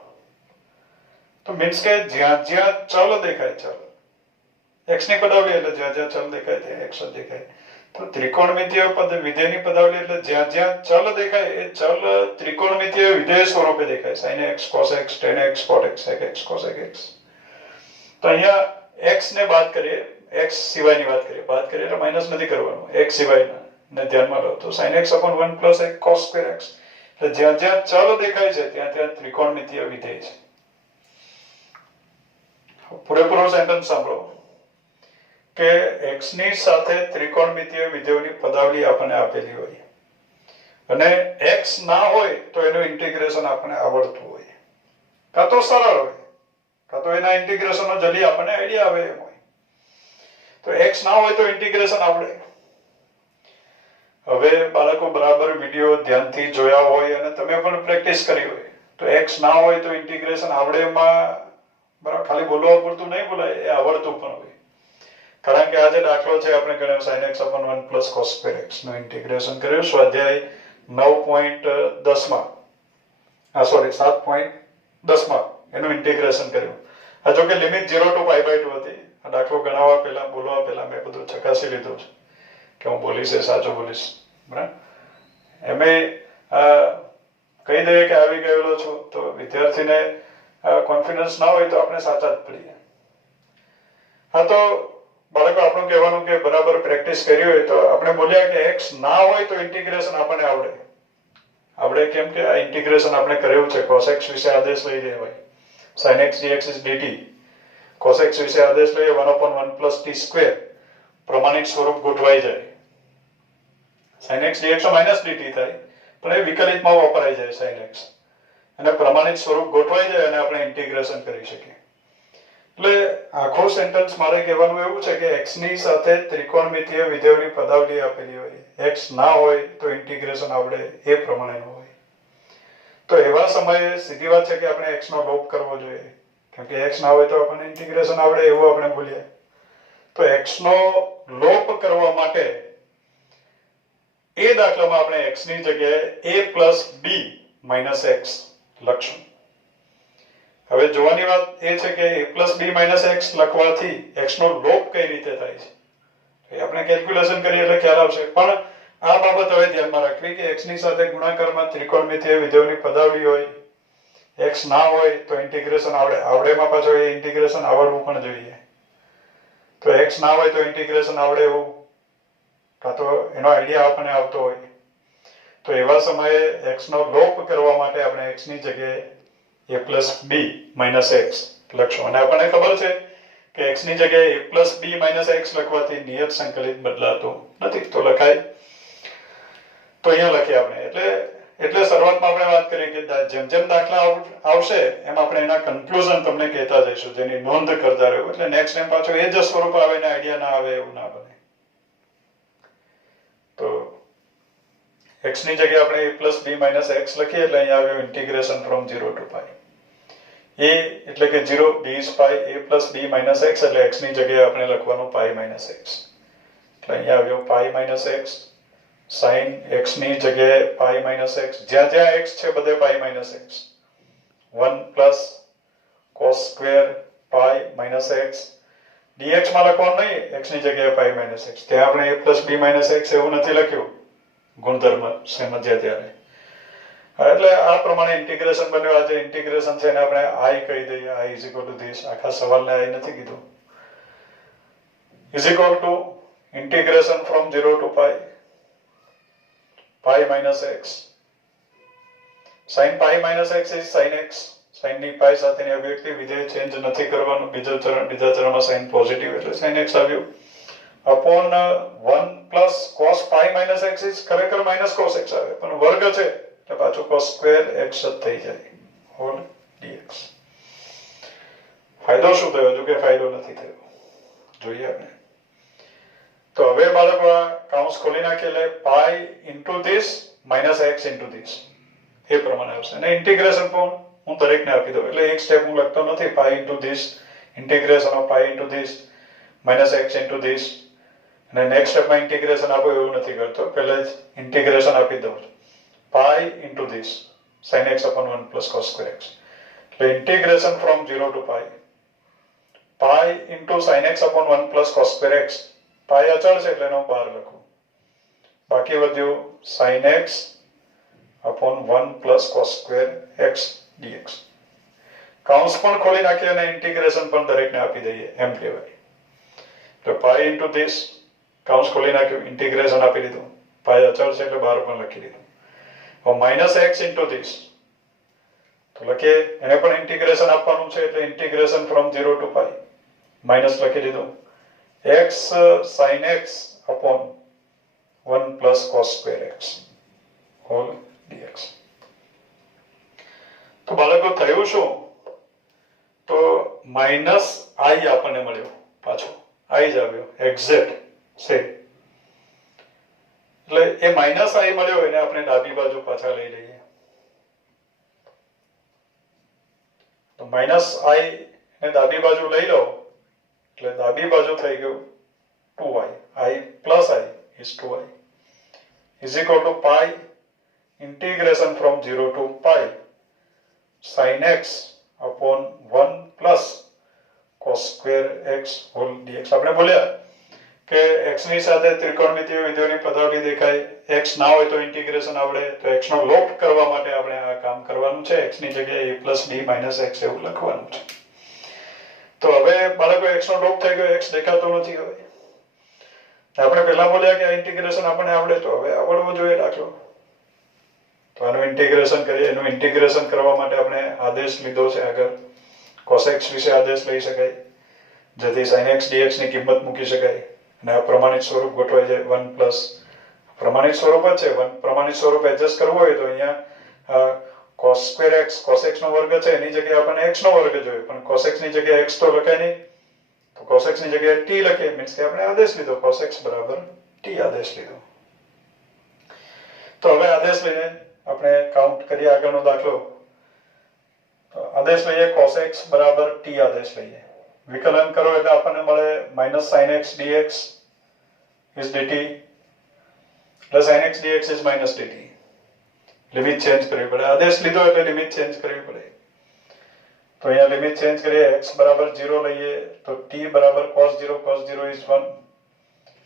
તો મીન્સ કે જ્યાં જ્યાં ચલ દેખાય, ચલ x ની પદાવલી એટલે જ્યાં જ્યાં ચલ દેખાય ત્યાં x જ દેખાય. તો ત્રિકોણમિતીય વિધેયની પદાવલી એટલે જ્યાં જ્યાં ચલ દેખાય એ ચલ ત્રિકોણમિતીય વિધેય સ્વરૂપે દેખાય. sin x cos x tan x cot x sec x cosec x. તો અહીંયા x ને બાદ કરીએ, x સિવાયની વાત કરીએ એટલે માઈનસ નથી કરવાનું, x સિવાયના ને ધ્યાનમાં લો. તો sin x upon 1 plus x cos square x એટલે જ્યાં જ્યાં ચલ દેખાય છે ત્યાં ત્યાં ત્રિકોણમિતીય વિધેય છે. પૂરેપૂરો સેન્ટેન્સ સાંભળો કે x ની સાથે ત્રિકોણમિતીય વિધેયોની પદાવલી આપણને આપેલી હોય અને x ના હોય તો એનું ઇન્ટિગ્રેશન આપણને આવડતું હોય, કાં તો સરળ હોય, કાં તો એના ઇન્ટિગ્રેશનનો જલ્દી આપણને આઈડિયા આવે એમ હોય. તો x ના હોય તો ઇન્ટિગ્રેશન આવડે. હવે બાળકો બરાબર વિડીયો ધ્યાનથી જોયા હોય અને તમે પણ પ્રેક્ટિસ કરી હોય તો x ના હોય તો ઇન્ટિગ્રેશન આવડે એમાં બરાબર ખાલી બોલવા પૂરતું નહીં બોલાય, એ આવડતું પણ હોય. કારણ કે આ જે દાખલો છે આપણે ગણ્યો sin x upon 1 plus cos square x નું ઇન્ટિગ્રેશન કર્યું સ્વાધ્યાય 9.10 માં, 7.10 માં એનું ઇન્ટિગ્રેશન કર્યું. આ જો કે લિમિટ 0 to π/2 હતી. આ દાખલો ગણાવવા પહેલા બોલવા પહેલા મેં બધું ચકાસી લીધું છે કે હું બોલીશ એ સાચું બોલીશ, બરાબર. એમે કહી દઈએ કે આવી ગયેલો છું તો વિદ્યાર્થીને કોન્ફિડન્સ ના હોય તો આપણે સાચા જ પડીએ. હા, તો બાળકો આપણું કહેવાનું કે બરાબર પ્રેક્ટિસ કરી હોય તો આપણે બોલ્યા કે x ના હોય તો ઇન્ટિગ્રેશન આપણને આવડે કેમ કે આ ઇન્ટિગ્રેશન આપણે કર્યું છે. cos x વિશે આદેશ લઈ લેવાય, sin x dx is dt. cos x વિશે આદેશ લઈએ 1/1 plus t square, પ્રમાણિક સ્વરૂપ ગોઠવાઈ જાય. sin x dx minus dt થાય પણ એ વિકલિતમાં વપરાઈ જાય sin x, અને પ્રમાણિત સ્વરૂપ ગોઠવાઈ જાય અને આપણે ઇન્ટિગ્રેશન કરી શકીએ. એટલે આખો સેન્ટેન્સ મારે કહેવાનું એવું છે કે x ની સાથે ત્રિકોણમિતીય વિધેયોની પદાવલી આપેલી હોય, x ના હોય તો ઇન્ટિગ્રેશન આવડે એ પ્રમાણેનું હોય. તો એવા સમયે સીધી વાત છે કે આપણે x નો લોપ કરવો જોઈએ, કેમ કે x ના હોય તો આપણને ઇન્ટિગ્રેશન આવડે એવું આપણે બોલીએ. તો x નો લોપ કરવા માટે એ દાખલામાં આપણે x ની જગ્યાએ a plus b minus x લખશું. હવે જોવાની વાત એ છે કે a plus b minus x લખવાથી x નો લોપ કઈ રીતે થાય છે એ આપણે કેલ્ક્યુલેશન કરીએ એટલે ખ્યાલ આવશે. પણ આ બાબત હવે ધ્યાનમાં રાખવી કે x ની સાથે ગુણાકારમાં ત્રિકોણમિતીય વિધેયોની પદાવલી હોય, x ના હોય તો ઇન્ટિગ્રેશન આવડેમાં પાછો એ ઇન્ટિગ્રેશન આવડવું પણ જોઈએ. તો x ના હોય તો ઇન્ટિગ્રેશન આવડે એવું કાં તો એનો આઈડિયા આપણને આવતો હોય, તો એવા સમયે x નો લોપ કરવા માટે આપણે x ની જગ્યાએ a plus b minus x લખશું. અને આપણને ખબર છે કે x ની જગ્યાએ a plus b minus x લખવાથી નિયત સંકલિત બદલાતું નથી, તો લખાય. તો અહીંયા લખીએ આપણે. એટલે શરૂઆતમાં આપણે વાત કરી કે જેમ જેમ દાખલા આવશે એમ આપણે એના કન્ક્લુઝન તમને કહેતા જઈશું, જેની નોંધ કરતા રહેવું. એટલે નેક્સ્ટ ટાઈમ પાછો એ જ સ્વરૂપ આવે ને આઈડિયા ના આવે એવું ના બને. તો x ની જગ્યાએ આપણે a plus b minus x લખીએ એટલે અહીંયા આવ્યું integration from 0 to pi. a એટલે કે 0, b is pi, a plus b minus x એટલે x ની જગ્યાએ આપણે લખવાનું pi minus x. એટલે અહીંયા આવ્યું pi minus x, sin x ની જગ્યાએ pi minus x, જ્યાં x છે બધે pi minus x, 1 plus cos square pi minus x. dx માં લખવાનું નહીં, x ની જગ્યાએ pi minus x. ત્યાં આપણે a plus b minus x એવું નથી લખ્યું ગુણધર્મ સમજ્યા ત્યારે. એટલે આ પ્રમાણે ઇન્ટિગ્રેશન બન્યું. આ જે ઇન્ટિગ્રેશન છે એને આપણે i કહી દઈએ, i is equal to this. આખા સવાલને i નથી કીધું. is equal to integration from 0 to pi minus x. sin pi minus x is sin x. sin ની pi સાથેની અભિવ્યક્તિ વિધેય ચેન્જ નથી કરવાનું. બીજા ચરણમાં sin પોઝિટિવ એટલે sin x આવ્યું. upon 1 plus cos pi minus x is ખરેખર minus cos x આવે પણ વર્ગ છે એટલે પાછું cos square x જ થઈ જાય, whole dx. ફાયદો શું થયો? હજુ કે ફાયદો નથી થયો, જોઈએ આપણે. તો હવે બાળકો આ કાઉન્સ ખોલી નાખીએ એટલે pi into this minus x into this એ પ્રમાણે આવશે. અને ઇન્ટિગ્રેશન પણ હું દરેકને આપી દઉં એટલે એક સ્ટેપ હું લખતો નથી. pi into this, integration of pi into this minus x into this. અને નેક્સ્ટ સ્ટેપમાં ઇન્ટિગ્રેશન આપો એવું નથી કરતો, પહેલા જ ઇન્ટિગ્રેશન આપી દઉં છું. pi into this sin x upon 1 plus cos square x. એટલે integration from 0 to pi into sin x upon 1 plus cos square x. pi અચળ છે એટલે એનો બહાર લખું. બાકી વધ્યું sin x upon 1 plus cos square x dx. કાઉન્સ પણ ખોલી નાખીએ અને ઇન્ટિગ્રેશન પણ દરેકને આપી દઈએ એમ કહેવાય. તો pi into this, કાઉન્સ ખોલી નાખ્યું, ઇન્ટિગ્રેશન આપી દીધું. pi અચળ છે એટલે બહાર પણ લખી દીધું. હવે minus x into this તો લખીએ, એને પણ ઇન્ટિગ્રેશન આપવાનું છે એટલે integration from 0 to pi minus લખી દીધું. x sin x upon 1 plus cos square x whole dx. તો બાળકો થયું શું? તો માઇનસ i આપણને મળ્યો, પાછો i જ આવ્યો એક્ઝેક્ટ સેમ. એટલે એ માઇનસ i મળ્યો એને આપણે ડાબી બાજુ પાછા લઈ લઈએ. તો માઇનસ i ને ડાબી બાજુ લઈ લો એટલે ડાબી બાજુ થઈ ગયું 2i. i plus i is 2i is equal to pi integration from 0 to pi sin x upon 1 plus cos square x whole dx. આપણે બોલ્યા કે x ની સાથે ત્રિકોણમિતીય વિધેયોની પદાવલી દેખાય, x ના હોય તો ઇન્ટિગ્રેશન આવડે, તો x નો લોપ કરવા માટે આપણે આ કામ કરવાનું છે. x ની જગ્યાએ a plus b minus x એવું લખવાનું છે. તો હવે બાળકો x નો ડ્રોપ થઈ ગયો, x દેખાતો નથી. હવે આપણે પહેલા બોલ્યા કે આ ઇન્ટિગ્રેશન આપણને આવડે, તો હવે આવડવો જોઈએ દાખલો. તો આનું ઇન્ટિગ્રેશન કરીએ. એનું ઇન્ટિગ્રેશન કરવા માટે આપણે આદેશ લીધો છે આગળ. cos x વિશે આદેશ લઈ શકાય, જેથી sin x dx ની કિંમત મૂકી શકાય અને આ પ્રમાણિત સ્વરૂપ ગોઠવાઈ જાય. 1 પ્લસ પ્રમાણિત સ્વરૂપ જ છે. પ્રમાણિત સ્વરૂપ એડજસ્ટ કરવું હોય તો અહીંયા cos square x, cos x નો વર્ગ છે, એની જગ્યાએ આપણને x નો વર્ગ જોઈએ, પણ cos x ની જગ્યાએ x તો લખાય નહીં, તો cos x ની જગ્યાએ t લખીએ. મીન્સ કે આપણે આદેશ લીધો cos x બરાબર t આદેશ લીધો. તો હવે આદેશ લઈને આપણે કાઉન્ટ કરીએ આગળનો દાખલો. તો આદેશ લઈએ cos x બરાબર t આદેશ લઈએ. વિકલન કરો એટલે આપણને મળે -sin x dx is dt plus sin x dx is minus dt. Limit change કરવી પડે. આદેશ લીધો એટલે લિમિટ ચેન્જ કરવી પડે. તો અહીંયા લિમિટ ચેન્જ કરીએ. x બરાબર 0 લઈએ તો t બરાબર cos 0 is 1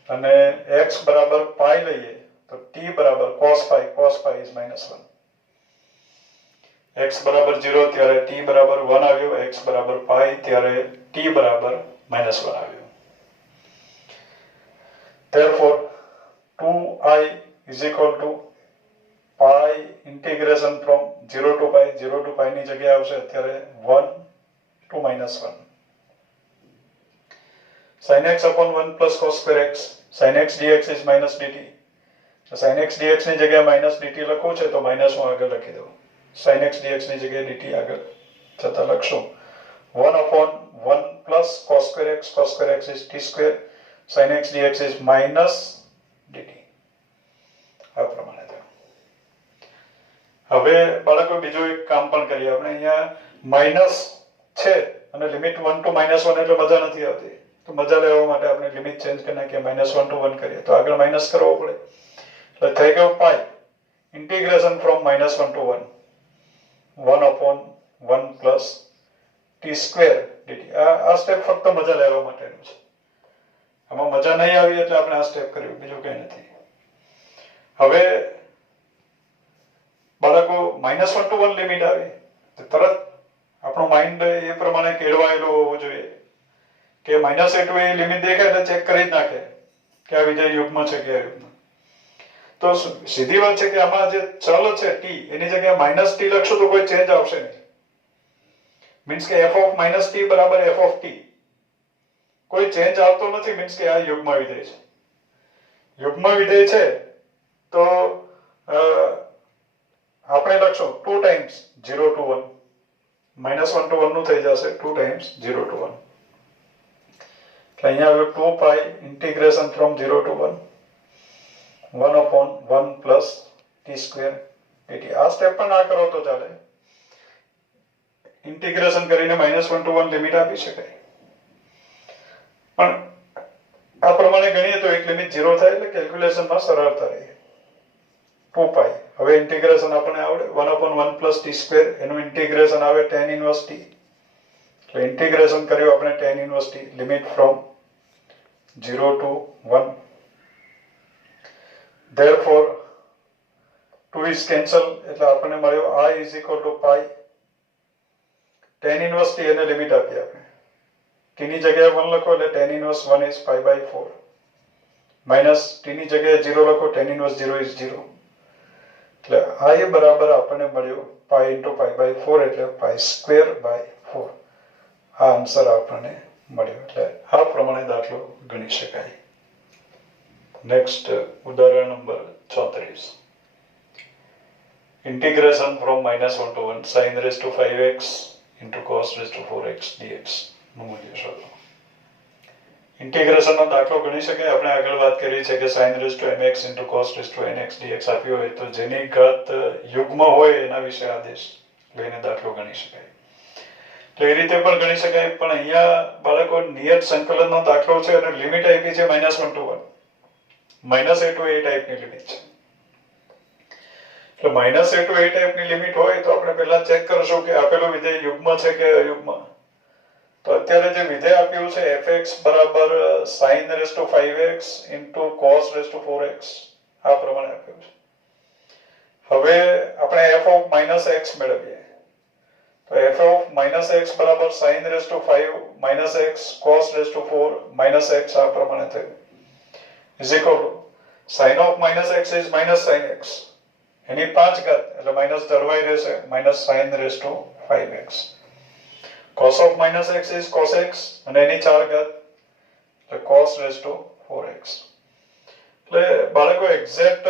અને x બરાબર પાઈ લઈએ તો t બરાબર cos pi is -1. x બરાબર 0 ત્યારે t બરાબર 1 આવ્યો, x બરાબર પાઈ ત્યારે t બરાબર -1 આવ્યો. Therefore 2i is equal to pi integration from 0 to pi ની જગ્યાએ આવશે અત્યારે 1 to -1. sin x upon 1 plus cos square x, sin x dx is minus dt. sin x dx ની જગ્યાએ -dt લખવું છે તો માઈનસ હું આગળ લખી દઉં. sin x dx ની જગ્યાએ dt આગળ છતાં લખશું. 1 upon 1 plus cos square x is t square, sin x dx is minus dt. આ પ્રમાણે થયું. હવે બાળકો બીજું એક કામ પણ કરીએ. આપણે અહીંયા માઈનસ છે અને લિમિટ 1 to -1 એટલે મજા નથી આવતી, તો મજા લેવા માટે આપણે લિમિટ ચેન્જ કરી નાખીએ, -1 to 1 કરીએ તો આગળ માઇનસ કરવો પડે. એટલે થઈ ગયો પાઈ integration from -1 to 1 1 upon 1 plus t square dt. આ સ્ટેપ ફક્ત મજા લેવા માટેનું છે. આમાં મજા નહીં આવી એટલે આપણે આ સ્ટેપ કર્યું, બીજું કંઈ નથી. હવે બાળકો -1 to 1 લિમિટ આવી તો તરત આપણું માઇન્ડ એ પ્રમાણે કેળવાયેલું હોવું જોઈએ કે -a to a લિમિટ દેખાય એટલે ચેક કરી જ નાખે કે આ વિધેય યુગ્મ છે કે અયુગ્મ. તો સીધી વાત છે કે આમાં જે ચલ છે t એની જગ્યાએ -t લખશો તો કોઈ ચેન્જ આવશે નહીં. મીન્સ કે f of -t બરાબર f of t, કોઈ ચેન્જ આવતો નથી. મીન્સ કે આ યુગ્મ વિધેય છે. યુગ્મ વિધેય છે તો આપણે લખશું 2 times 0 to 1, -1 to 1 નું થઈ જશે 2 times 0 to 1. એટલે અહીંયા આવ્યું 2 pi integration from 0 to 1 1 upon 1 plus t square dt. આ સ્ટેપ પણ ના કરો તો ચાલે. ઇન્ટિગ્રેશન કરીને -1 to 1 લિમિટ આપી શકાય, પણ આ પ્રમાણે ગણીએ તો એક લિમિટ 0 થાય એટલે કેલ્ક્યુલેશનમાં સરળતા રહે. 2 pi હવે ઇન્ટિગ્રેશન આપણને આવડે. 1 upon 1 plus t square એનું ઇન્ટિગ્રેશન આવે tan inverse t. એટલે ઇન્ટિગ્રેશન કર્યું આપણે tan inverse t, limit from 0 to 1. Therefore 2 is cancel એટલે આપણને મળ્યો I is equal to pi tan inverse t એને લિમિટ આપી આપણે. t ની જગ્યાએ 1 લખો એટલે tan inverse 1 is pi by 4 minus t ની જગ્યાએ 0 લખો tan inverse 0 is 0. એટલે I બરાબર આપણને મળ્યો pi into pi by 4 એટલે pi square by 4. આ આન્સર આપણને મળ્યો. એટલે આ પ્રમાણે દાખલો ગણી શકાય. નેક્સ્ટ ઉદાહરણ number 34. Integration from -1 to 1 sin raised to 5x into cos raised to 4x dx નું મૂલ્ય શોધો. ઇન્ટિગ્રેશનનો દાખલો ગણી શકાય. આપણે આગળ વાત કરી છે કે sin raised to mx into cos raised to nx dx આપ્યો હોય તો જેની ઘાત યુગ્મ હોય એના વિશે આદેશ લઈને દાખલો ગણી શકાય. તો એ રીતે પણ ગણી શકાય, પણ અહીંયા બાળકો નિયત સંકલનનો દાખલો છે અને લિમિટ આપી છે -1 to 1. -a to a ટાઈપની લિમિટ છે. એટલે -a to a ટાઈપની લિમિટ હોય તો આપણે પહેલા ચેક કરશું કે આપેલું વિધેય યુગ્મ છે કે અયુગ્મ. તો અત્યારે જે વિધેય આપ્યું છે fx બરાબર sin raised to 5x into cos raised to 4x આ પ્રમાણે આપ્યું છે. હવે આપણે f of -x મેળવીએ તો f of minus x બરાબર sin raised to 5 minus x cos raised to 4 minus x આ પ્રમાણે થયું is equal to sin of minus x is minus sin x એની 5 ઘાત એટલે માઈનસ જળવાઈ રહેશે minus sin raised to 5x cos of minus x is cos x અને એની 4 ઘાત એટલે cos raised to 4x એટલે બાળકો એક્ઝેક્ટ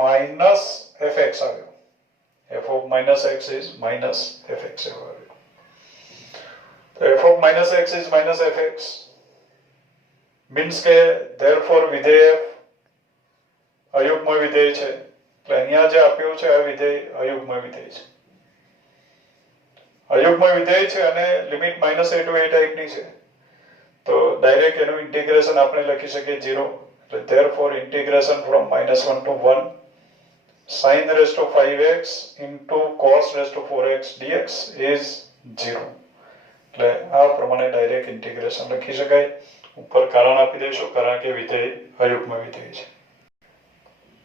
માઈનસ fx આવ્યો f of minus x is minus fx એવો આવ્યો તો f of minus x is minus fx means કે therefore વિધેય અયુગ્મ વિધેય છે એટલે અહીંયા જે આપ્યું છે આ વિધેય અયુગ્મ વિધેય છે અયુગ્મ વિધેય છે અને લિમિટ -a to a ટાઈપની છે તો ડાયરેક્ટ એનું ઇન્ટિગ્રેશન આપણે લખી શકીએ 0 એટલે therefore integration from -1 to 1 sin raised to 5x into cos raised to 4x dx is 0 એટલે આ પ્રમાણે ડાયરેક્ટ ઇન્ટિગ્રેશન લખી શકાય ઉપર કારણ આપી દઈશું કારણ કે વિધેય અયુગ્મ વિધેય છે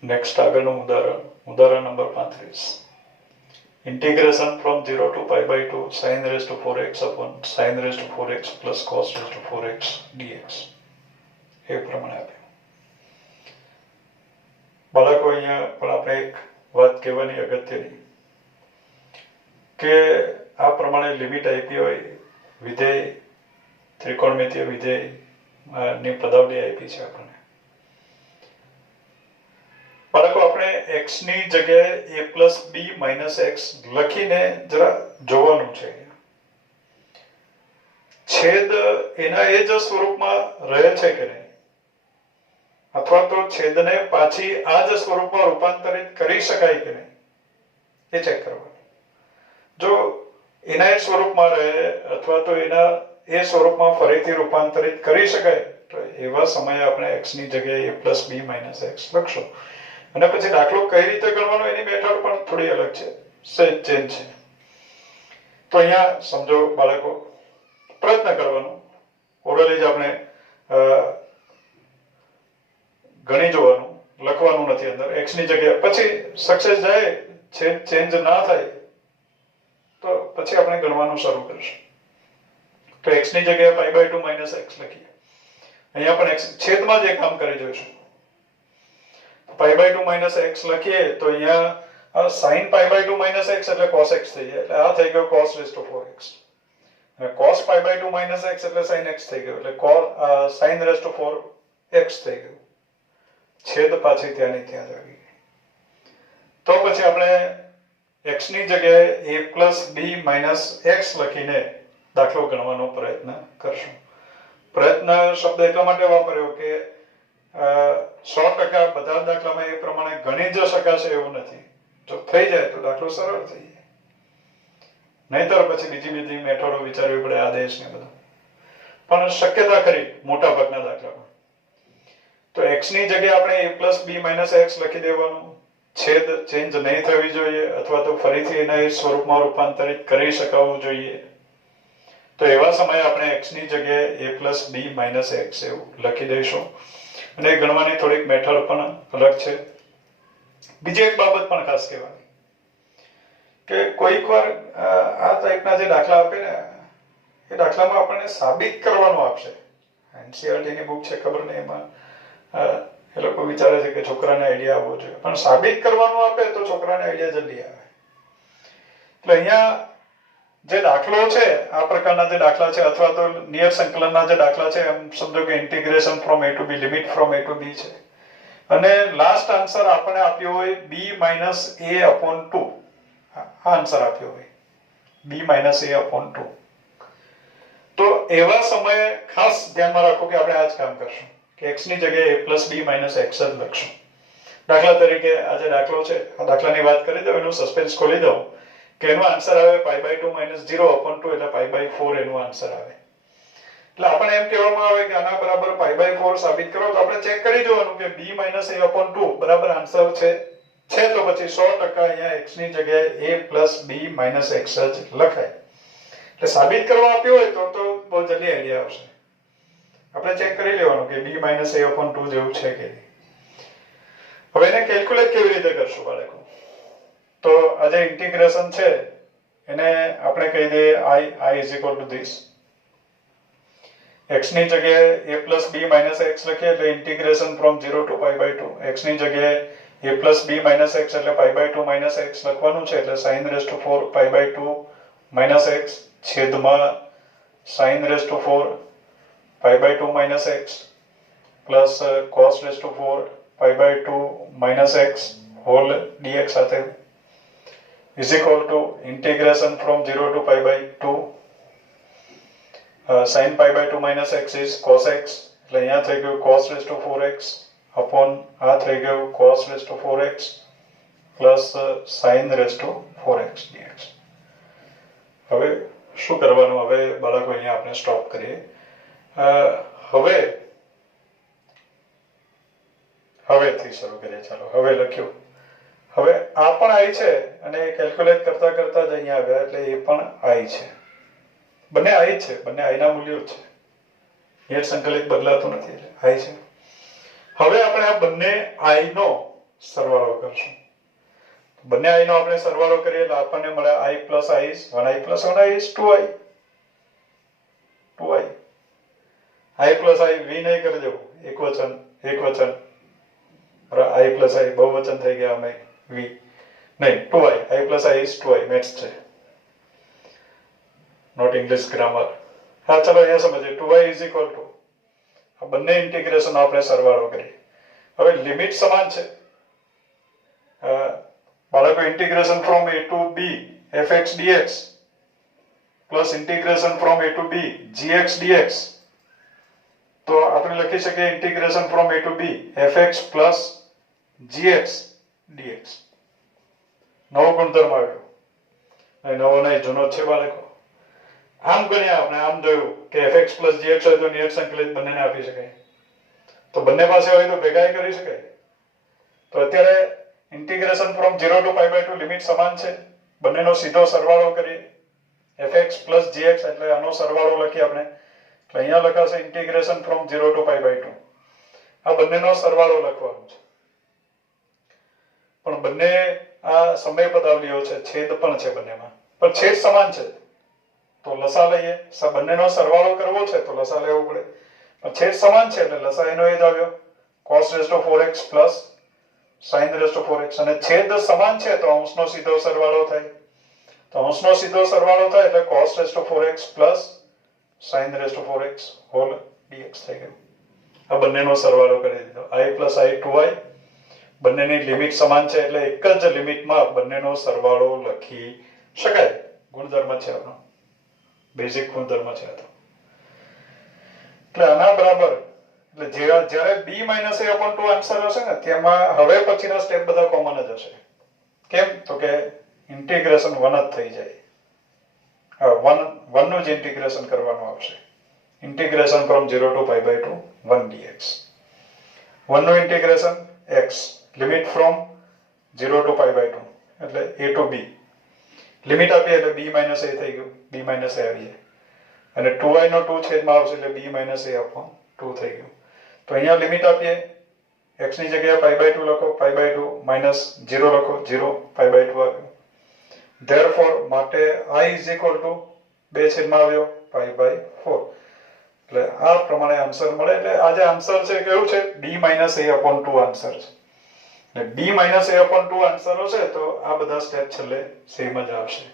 નેક્સ્ટ આગળનું ઉદાહરણ number 35 integration from 0 to pi by 2 sin raised to 4x upon sin raised to 4x plus cos raised to 4x dx એ પ્રમાણે આપ્યું બાળકો અહીંયા પણ આપણે એક વાત કહેવાની અગત્યની કે આ પ્રમાણે લિમિટ આપી હોય વિધેય ત્રિકોણમિતીય વિધેય ની પદાવલી આપી છે આપણને બાળકો આપણે x ની જગ્યાએ a plus b minus x લખીને જરા જોવાનું છે છેદ એના એ જ સ્વરૂપમાં રહે છે કે નહીં અથવા તો છેદને પાછી આ જ સ્વરૂપમાં રૂપાંતરિત કરી શકાય કે નહીં એ ચેક કરવાનું જો એના એ સ્વરૂપમાં રહે અથવા તો એના એ સ્વરૂપમાં ફરીથી રૂપાંતરિત કરી શકાય તો એવા સમયે આપણે x ની જગ્યાએ a plus b minus x લખશું અને પછી દાખલો કઈ રીતે ગણવાનો એની મેથડ પણ થોડી અલગ છે સહેજ ચેન્જ છે તો અહીંયા સમજો બાળકો પ્રયત્ન કરવાનો ઓરલી જ આપણે ગણી જોવાનું લખવાનું નથી અંદર x ની જગ્યાએ પછી સક્સેસ જાય ચેન્જ ના થાય તો પછી આપણે ગણવાનું શરૂ કરીશું તો x ની જગ્યાએ pi by 2 minus x લખીએ અહીંયા પણ x છેદમાં જે કામ કરી જોઈશું pi by 2 minus x લખીએ તો અહીંયા sin pi by 2 minus x એટલે cos x થઈ જાય એટલે આ થઈ ગયો cos raised to 4x અને cos pi by 2 minus x એટલે sin x થઈ ગયો એટલે sin raised to 4x થઈ ગયું છેદ પાછી ત્યાંની ત્યાં જ આવી ગઈ તો પછી આપણે x ની જગ્યાએ a plus b minus x લખીને દાખલો ગણવાનો પ્રયત્ન કરશું પ્રયત્ન શબ્દ એટલા માટે વાપર્યો કે 100% બધા દાખલામાં એ પ્રમાણે ગણી જ શકાશે એવું નથી જો થઈ જાય તો દાખલો સરળ થઈ જાય નહીતર પછી બીજી મેથડો વિચારવી પડે આદેશ ને બધું પણ શક્યતા ખરી મોટા ભાગના દાખલામાં તો x ની જગ્યાએ આપણે a plus b minus x લખી દેવાનું છેદ ચેન્જ નહીં થવી જોઈએ અથવા તો ફરીથી એના એ સ્વરૂપમાં રૂપાંતરિત કરી શકાવું જોઈએ તો એવા સમયે આપણે x ની જગ્યાએ a plus b minus x એવું લખી દઈશું અને ગણવાની થોડીક મેથડ પણ અલગ છે બીજી એક બાબત પણ ખાસ કહેવાની કે કોઈક વાર આ ટાઈપના જે દાખલા આપે ને એ દાખલામાં આપણને સાબિત કરવાનું આપશે NCERT ની બુક છે ખબર નહીં એમાં એ લોકો વિચારે છે કે છોકરાને આઈડિયા આવવો જોઈએ પણ સાબિત કરવાનું આપે તો છોકરાને આઈડિયા જલ્દી આવે એટલે અહીંયા જે દાખલો છે આ પ્રકારના જે દાખલા છે અથવા તો નિયર સંકલનના જે દાખલા છે એમ સમજો કે integration from a to b limit from a to b છે અને લાસ્ટ આન્સર આપણે આપ્યો હોય b minus a upon 2 આ આન્સર આપ્યો હોય b minus a upon 2 તો એવા સમયે ખાસ ધ્યાનમાં રાખો કે આપણે આ જ કામ કરશું કે x ની જગ્યાએ a plus b minus x જ લખશું દાખલા તરીકે આ જે દાખલો છે આ દાખલાની વાત કરી દઉં એનું સસ્પેન્સ ખોલી દઉં કે એનો આન્સર આવે pi by 2 minus 0 upon 2 એટલે pi by 4 એનો આન્સર આવે એટલે આપણે એમ કહેવામાં આવે કે આના બરાબર pi by 4 સાબિત કરો તો આપણે ચેક કરી જોવાનું કે b minus a upon 2 બરાબર આન્સર છે તો પછી 100% અહીંયા x ની જગ્યાએ a plus b minus x જ લખાય એટલે સાબિત કરવા આપ્યું હોય તો બહુ જલ્દી આઈડિયા આવશે આપણે ચેક કરી લેવાનું કે b minus a upon 2 જેવું છે કે નહીં હવે એને કેલ્ક્યુલેટ કેવી રીતે કરશું બાળકો તો આ જે ઇન્ટિગ્રેશન છે એને આપણે કહી દઈએ I is equal to this. x ની જગ્યાએ a plus b minus x લખીએ એટલે integration from 0 to pi by 2. x ની જગ્યાએ a plus b minus x એટલે pi by 2 minus x લખવાનું છે એટલે sin raised to 4 pi by 2 minus x છેદમાં sin raised to 4 pi by 2 minus x plus cos raised to 4 pi by 2 minus x whole dx સાથે is equal to integration from 0 to pi by 2 sin pi by 2 minus x is cos x એટલે અહીંયા થઈ ગયું cos raised to 4x upon આ થઈ ગયું cos raised to 4x plus sin raised to 4x dx. હવે શું કરવાનું? હવે બાળકો અહીંયા આપણે સ્ટોપ કરીએ. હવેથી શરૂ કરીએ. ચાલો હવે લખ્યું. હવે આ પણ i છે અને કેલ્ક્યુલેટ કરતા કરતા જ અહીંયા આવ્યા એટલે એ પણ i છે. બંને i છે, બંને i ના મૂલ્યો છે. નેટ સંકલિત બદલાતું નથી એટલે i છે. હવે આપણે આ બંને i નો સરવાળો કરશું. બંને i નો આપણે સરવાળો કરીએ એટલે આપણને મળે i plus i is 1i plus 1i is 2i. i plus i v નહીં કરી દેવું, એક વચન i plus i બહુવચન થઈ ગયા અમે v નહીં 2i. i plus i is 2i maths છે, નોટ ઇંગ્લિશ ગ્રામર. હા ચલો અહીંયા સમજીએ. 2i is equal to આ બંને ઇન્ટિગ્રેશન આપણે સરવાળો કરીએ. હવે લિમિટ સમાન છે. બાળકો integration from a to b fx dx plus integration from a to b gx dx, તો આપણે લખી શકીએ integration from a to b fx plus gx dx. નવો ગુણધર્મ આવ્યો. નવો નહીં, જૂનો છે બાળકો. આમ ગણ્યા આપણે, આમ જોયું કે fx પ્લસ gx હોય તો નિયત સંકલિત બંનેને આપી શકાય, તો બંને પાસે હોય તો ભેગા કરી શકાય. તો અત્યારે integration from 0 to pi by 2 limit સમાન છે, બંનેનો સીધો સરવાળો કરીએ. fx પ્લસ gx એટલે આનો સરવાળો લખીએ આપણે, એટલે અહીંયા લખાશે integration from 0 to pi by 2. આ બંનેનો સરવાળો લખવાનો છે. પણ બંને આ સમય પદાવલીઓ છે, છેદ પણ છે બંનેમાં, પણ છેદ સમાન છે તો લસા લઈએ. બંનેનો સરવાળો કરવો છે તો લસા લેવો પડે, પણ છેદ સમાન છે એટલે લસા એનો એ જ આવ્યો cos raised to 4x plus sin raised to 4x. અને છેદ સમાન છે તો અંશનો સીધો સરવાળો થાય, તો અંશનો સીધો સરવાળો થાય એટલે cos raised to 4x plus sin raised to 4x whole dx થઈ ગયું. આ બંનેનો સરવાળો કરી દીધો. i plus i 2i, બંનેની લિમિટ સમાન છે એટલે એક જ લિમિટમાં બંનેનો સરવાળો લખી શકાય. ગુણધર્મ છે આપણો, બેઝિક ગુણધર્મ છે આ તો. એટલે આના બરાબર એટલે જ્યારે b minus a upon 2 answer હશે ને તેમાં હવે પછીના સ્ટેપ બધા કોમન જ હશે. કેમ? તો કે ઇન્ટિગ્રેશન 1 જ થઈ જાય. 1 નું જ ઇન્ટિગ્રેશન કરવાનું આવશે. Integration from 0 to pi by 2 1 dx. 1 નું integration x, limit from 0 to pi by 2 એટલે a to b. લિમિટ આપીએ એટલે b minus a થઈ ગયું, b minus a આવી જાય. અને 2i નો 2 છેદમાં આવશે એટલે b minus a upon 2 થઈ ગયું. તો અહીંયા લિમિટ આપીએ, x ની જગ્યાએ pi by 2 લખો, pi by 2 minus 0 લખો, 0 pi by 2 આવ્યું. therefore માટે i is equal to 2 છેદમાં આવ્યો pi by 4. એટલે આ પ્રમાણે આન્સર મળે. એટલે આ જે આન્સર છે કેવું છે? b minus a upon 2 answer છે. એટલે b minus a upon 2 answer હશે તો આ બધા સ્ટેપ છેલ્લે સેમ જ આવશે.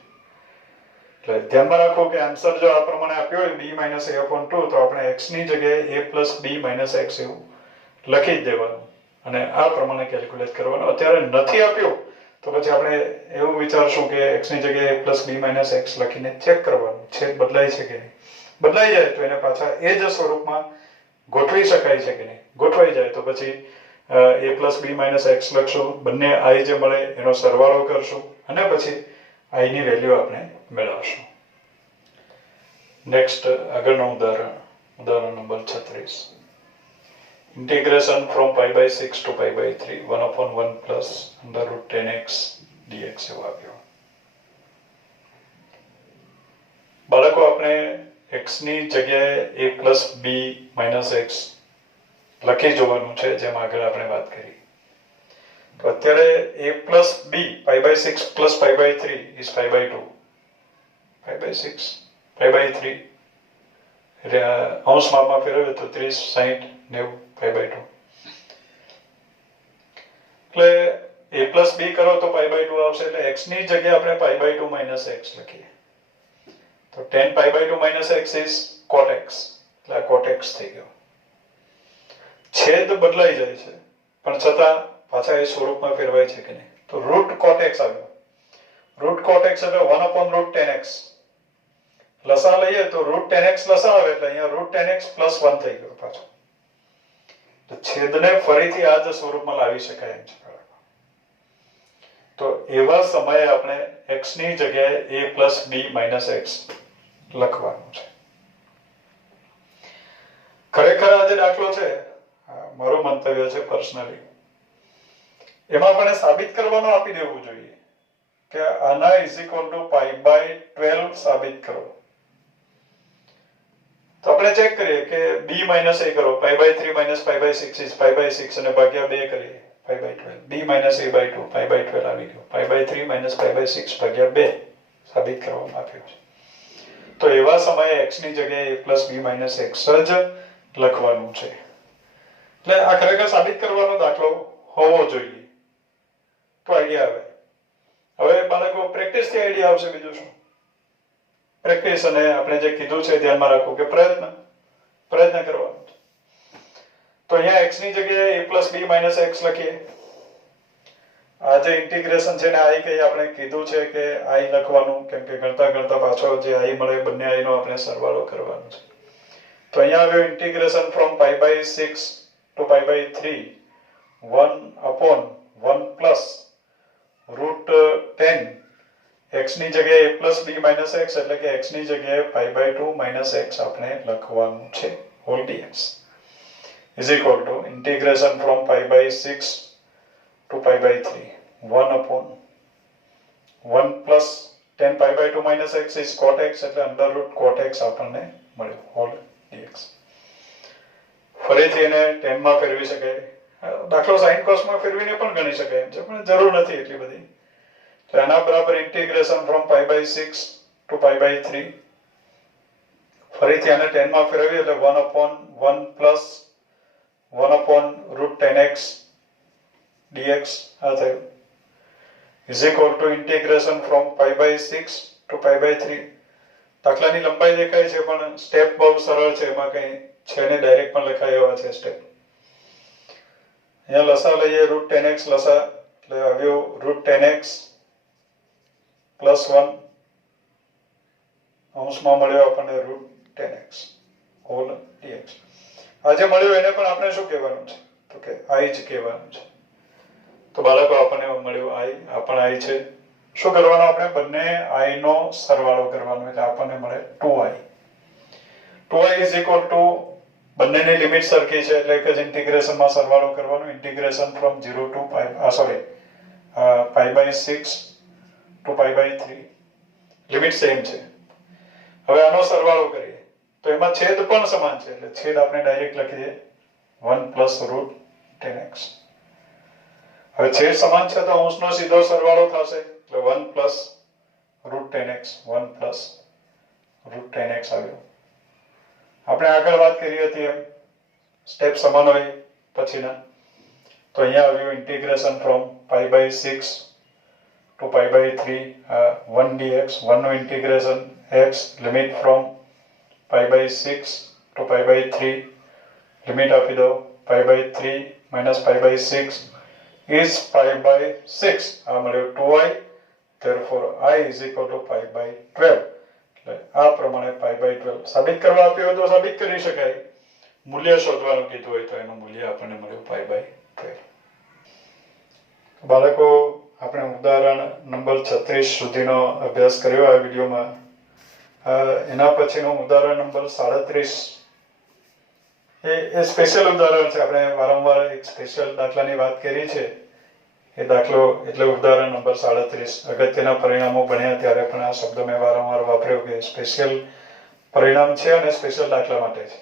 એટલે ધ્યાનમાં રાખો કે આન્સર જો આ પ્રમાણે આપ્યો હોય b minus a upon 2 તો આપણે x ની જગ્યાએ a plus b minus x એવું લખી જ દેવાનું અને આ પ્રમાણે કેલ્ક્યુલેટ કરવાનું. અત્યારે નથી આપ્યું તો પછી આપણે એવું વિચારશું કે x ની જગ્યાએ a plus b minus x લખીને ચેક કરવાનું છેદ બદલાય છે કે નહીં. બદલાઈ જાય તો એને પાછા એ જ સ્વરૂપમાં ગોઠવી શકાય છે કે નહીં. ગોઠવાઈ જાય તો પછી a plus b minus x લખશું, બંને i જે મળે એનો સરવાળો કરશું અને પછી i ની વેલ્યુ આપણે મેળવશું. નેક્સ્ટ આગળનું ઉદાહરણ number 36. Integration from pi by 6 to pi by 3 1 upon 1 plus under root 10x dx એવું આવ્યું. બાળકો આપણે x ની જગ્યાએ a plus b minus x લખી જોવાનું છે જેમ આગળ આપણે વાત કરી. તો અત્યારે a plus b pi by 6 plus pi by 3 is pi by 2. Pi by 6 pi by 3 અંશ માપમાં ફેરવે તો 30 60 90 પાઈ બાય 2 એટલે a પ્લસ b કરો તો પાઈ બાય 2 આવશે એટલે x ની જગ્યાએ આપણે પાઈ બાય 2 માઇનસ x લખીએ તો tan pi by 2 minus x is cot x એટલે આ cot x થઈ ગયો છેદ બદલાઈ જાય છે પણ છતાં પાછા એ સ્વરૂપમાં ફેરવાય છે કે નહીં તો રૂટ cot x આવ્યો રૂટ cot x એટલે 1 upon root tan x લસા લઈએ તો રૂટ tan x લસા આવે એટલે અહીંયા રૂટ tan x પ્લસ 1 થઈ ગયો પાછો તો છેદને ફરીથી આ જ સ્વરૂપમાં લાવી શકાય એમ છે તો એવા સમયે આપણે x ની જગ્યાએ a plus b minus x લખવાનું છે ખરેખર આ જે દાખલો છે મારું મંતવ્ય છે પર્સનલી એમાં આપણે સાબિત કરવાનું આપી દેવું જોઈએ કે આના is equal to pi by 12 સાબિત કરો તો આપણે ચેક કરીએ કે b માઇનસ a કરો pi by 3 minus pi by 6 is pi by 6 અને ભાગ્યા 2 કરીએ pi by 12 b minus a by 2 pi by 12 આવી ગયો pi by 3 minus pi by 6 ભાગ્યા 2 સાબિત કરવામાં આવ્યું છે તો એવા સમયે x ની જગ્યાએ a plus b minus x જ લખવાનું છે એટલે આ ખરેખર સાબિત કરવાનો દાખલો હોવો જોઈએ તો આઈડિયા આવે હવે બાળકો પ્રેક્ટિસ થી આઈડિયા આવશે બીજું શું પ્રેક્ટિસ અને આપણે જે કીધું છે ધ્યાનમાં રાખો કે પ્રયત્ન કરવાનો તો અહીંયા x ની જગ્યાએ a plus b minus x લખીએ આ જે ઇન્ટિગ્રેશન છે ને i કઈ આપણે કીધું છે કે i લખવાનું કેમ કે ગણતા પાછો જે i મળે બંને i નો આપણે સરવાળો કરવાનો છે તો અહીંયા આવ્યો integration from pi by 6 to pi by 3 1 upon 1 plus root 10 x ની જગ્યાએ a plus b minus x એટલે કે x ની જગ્યાએ pi by 2 minus x આપણે લખવાનું છે whole dx is equal to integration from pi by 6 to pi by 3 1 upon 1 plus 10 pi by 2 minus x is cot x એટલે under root cot x આપણને મળ્યું whole dx ફરીથી એને 10 માં ફેરવી શકાય દાખલો sin cos માં ફેરવીને પણ ગણી શકાય એમ છે પણ જરૂર નથી એટલી બધી તો આના બરાબર integration from pi by 6 to pi by 3 ફરીથી આને 10 માં ફેરવીએ એટલે 1 upon 1 plus 1 upon root 10x dx આ થયું is equal to integration from pi by 6 to pi by 3 દાખલાની લંબાઈ દેખાય છે પણ સ્ટેપ બહુ સરળ છે એમાં કંઈ છે ને ડાયરેક્ટ પણ લખાય એવા છે સ્ટેપ અહીંયા લસા લઈએ રૂટ 10x લસા એટલે આવ્યો રૂટ 10x પ્લસ 1 અંશમાં મળ્યો આપણને રૂટ 10x હોલ dx આ જે મળ્યું એને પણ આપણે શું કહેવાનું છે તો કે i જ કહેવાનું છે તો બાળકો આપણને મળ્યું i આ પણ i છે શું કરવાનું આપણે બંને i નો સરવાળો કરવાનો એટલે આપણને મળે 2i 2i is equal to બંનેની લિમિટ સરખી છે એટલે એક જ ઇન્ટિગ્રેશનમાં સરવાળો કરવાનો integration from 0 to pi by 6 to pi by 3 limit same છે હવે આનો સરવાળો કરીએ તો એમાં છેદ પણ સમાન છે એટલે છેદ આપણે ડાયરેક્ટ લખી દઈએ 1 પ્લસ રૂટ 10x હવે છેદ સમાન છે તો અંશનો સીધો સરવાળો થશે એટલે 1 plus route 10x 1 plus route 10x આવ્યો આપણે આગળ વાત કરી હતી એમ સ્ટેપ સમાન હોય પછીના તો અહીંયા આવ્યું integration from pi by 6 to pi by 3 1 dx 1 નું integration x limit from pi by 6 to pi by 3 limit આપી દો pi by 3 minus pi by 6 is pi by 6 આ મળ્યો 2i therefore i is equal to pi by 12 આ પ્રમાણે પાઈ by 12 સાબિત કરવા આપ્યું હોય તો સાબિત કરી શકાય મૂલ્ય શોધવાનું કીધું હોય તો એનું મૂલ્ય આપણને મળ્યું પાઈ બાય 12 બાળકો આપણે ઉદાહરણ નંબર 36 સુધીનો અભ્યાસ કર્યો આ વિડીયોમાં એના પછીનું ઉદાહરણ નંબર 37 એ સ્પેશિયલ ઉદાહરણ છે આપણે વારંવાર એક સ્પેશિયલ દાખલાની વાત કરી છે એ દાખલો એટલે ઉદાહરણ નંબર 37 અગત્યના પરિણામો ભણ્યા ત્યારે પણ આ શબ્દ મેં વારંવાર વાપર્યો કે સ્પેશિયલ પરિણામ છે અને સ્પેશિયલ દાખલા માટે છે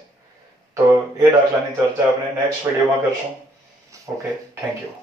તો એ દાખલાની ચર્ચા આપણે નેક્સ્ટ વિડીયોમાં કરશું ઓકે થેન્ક યુ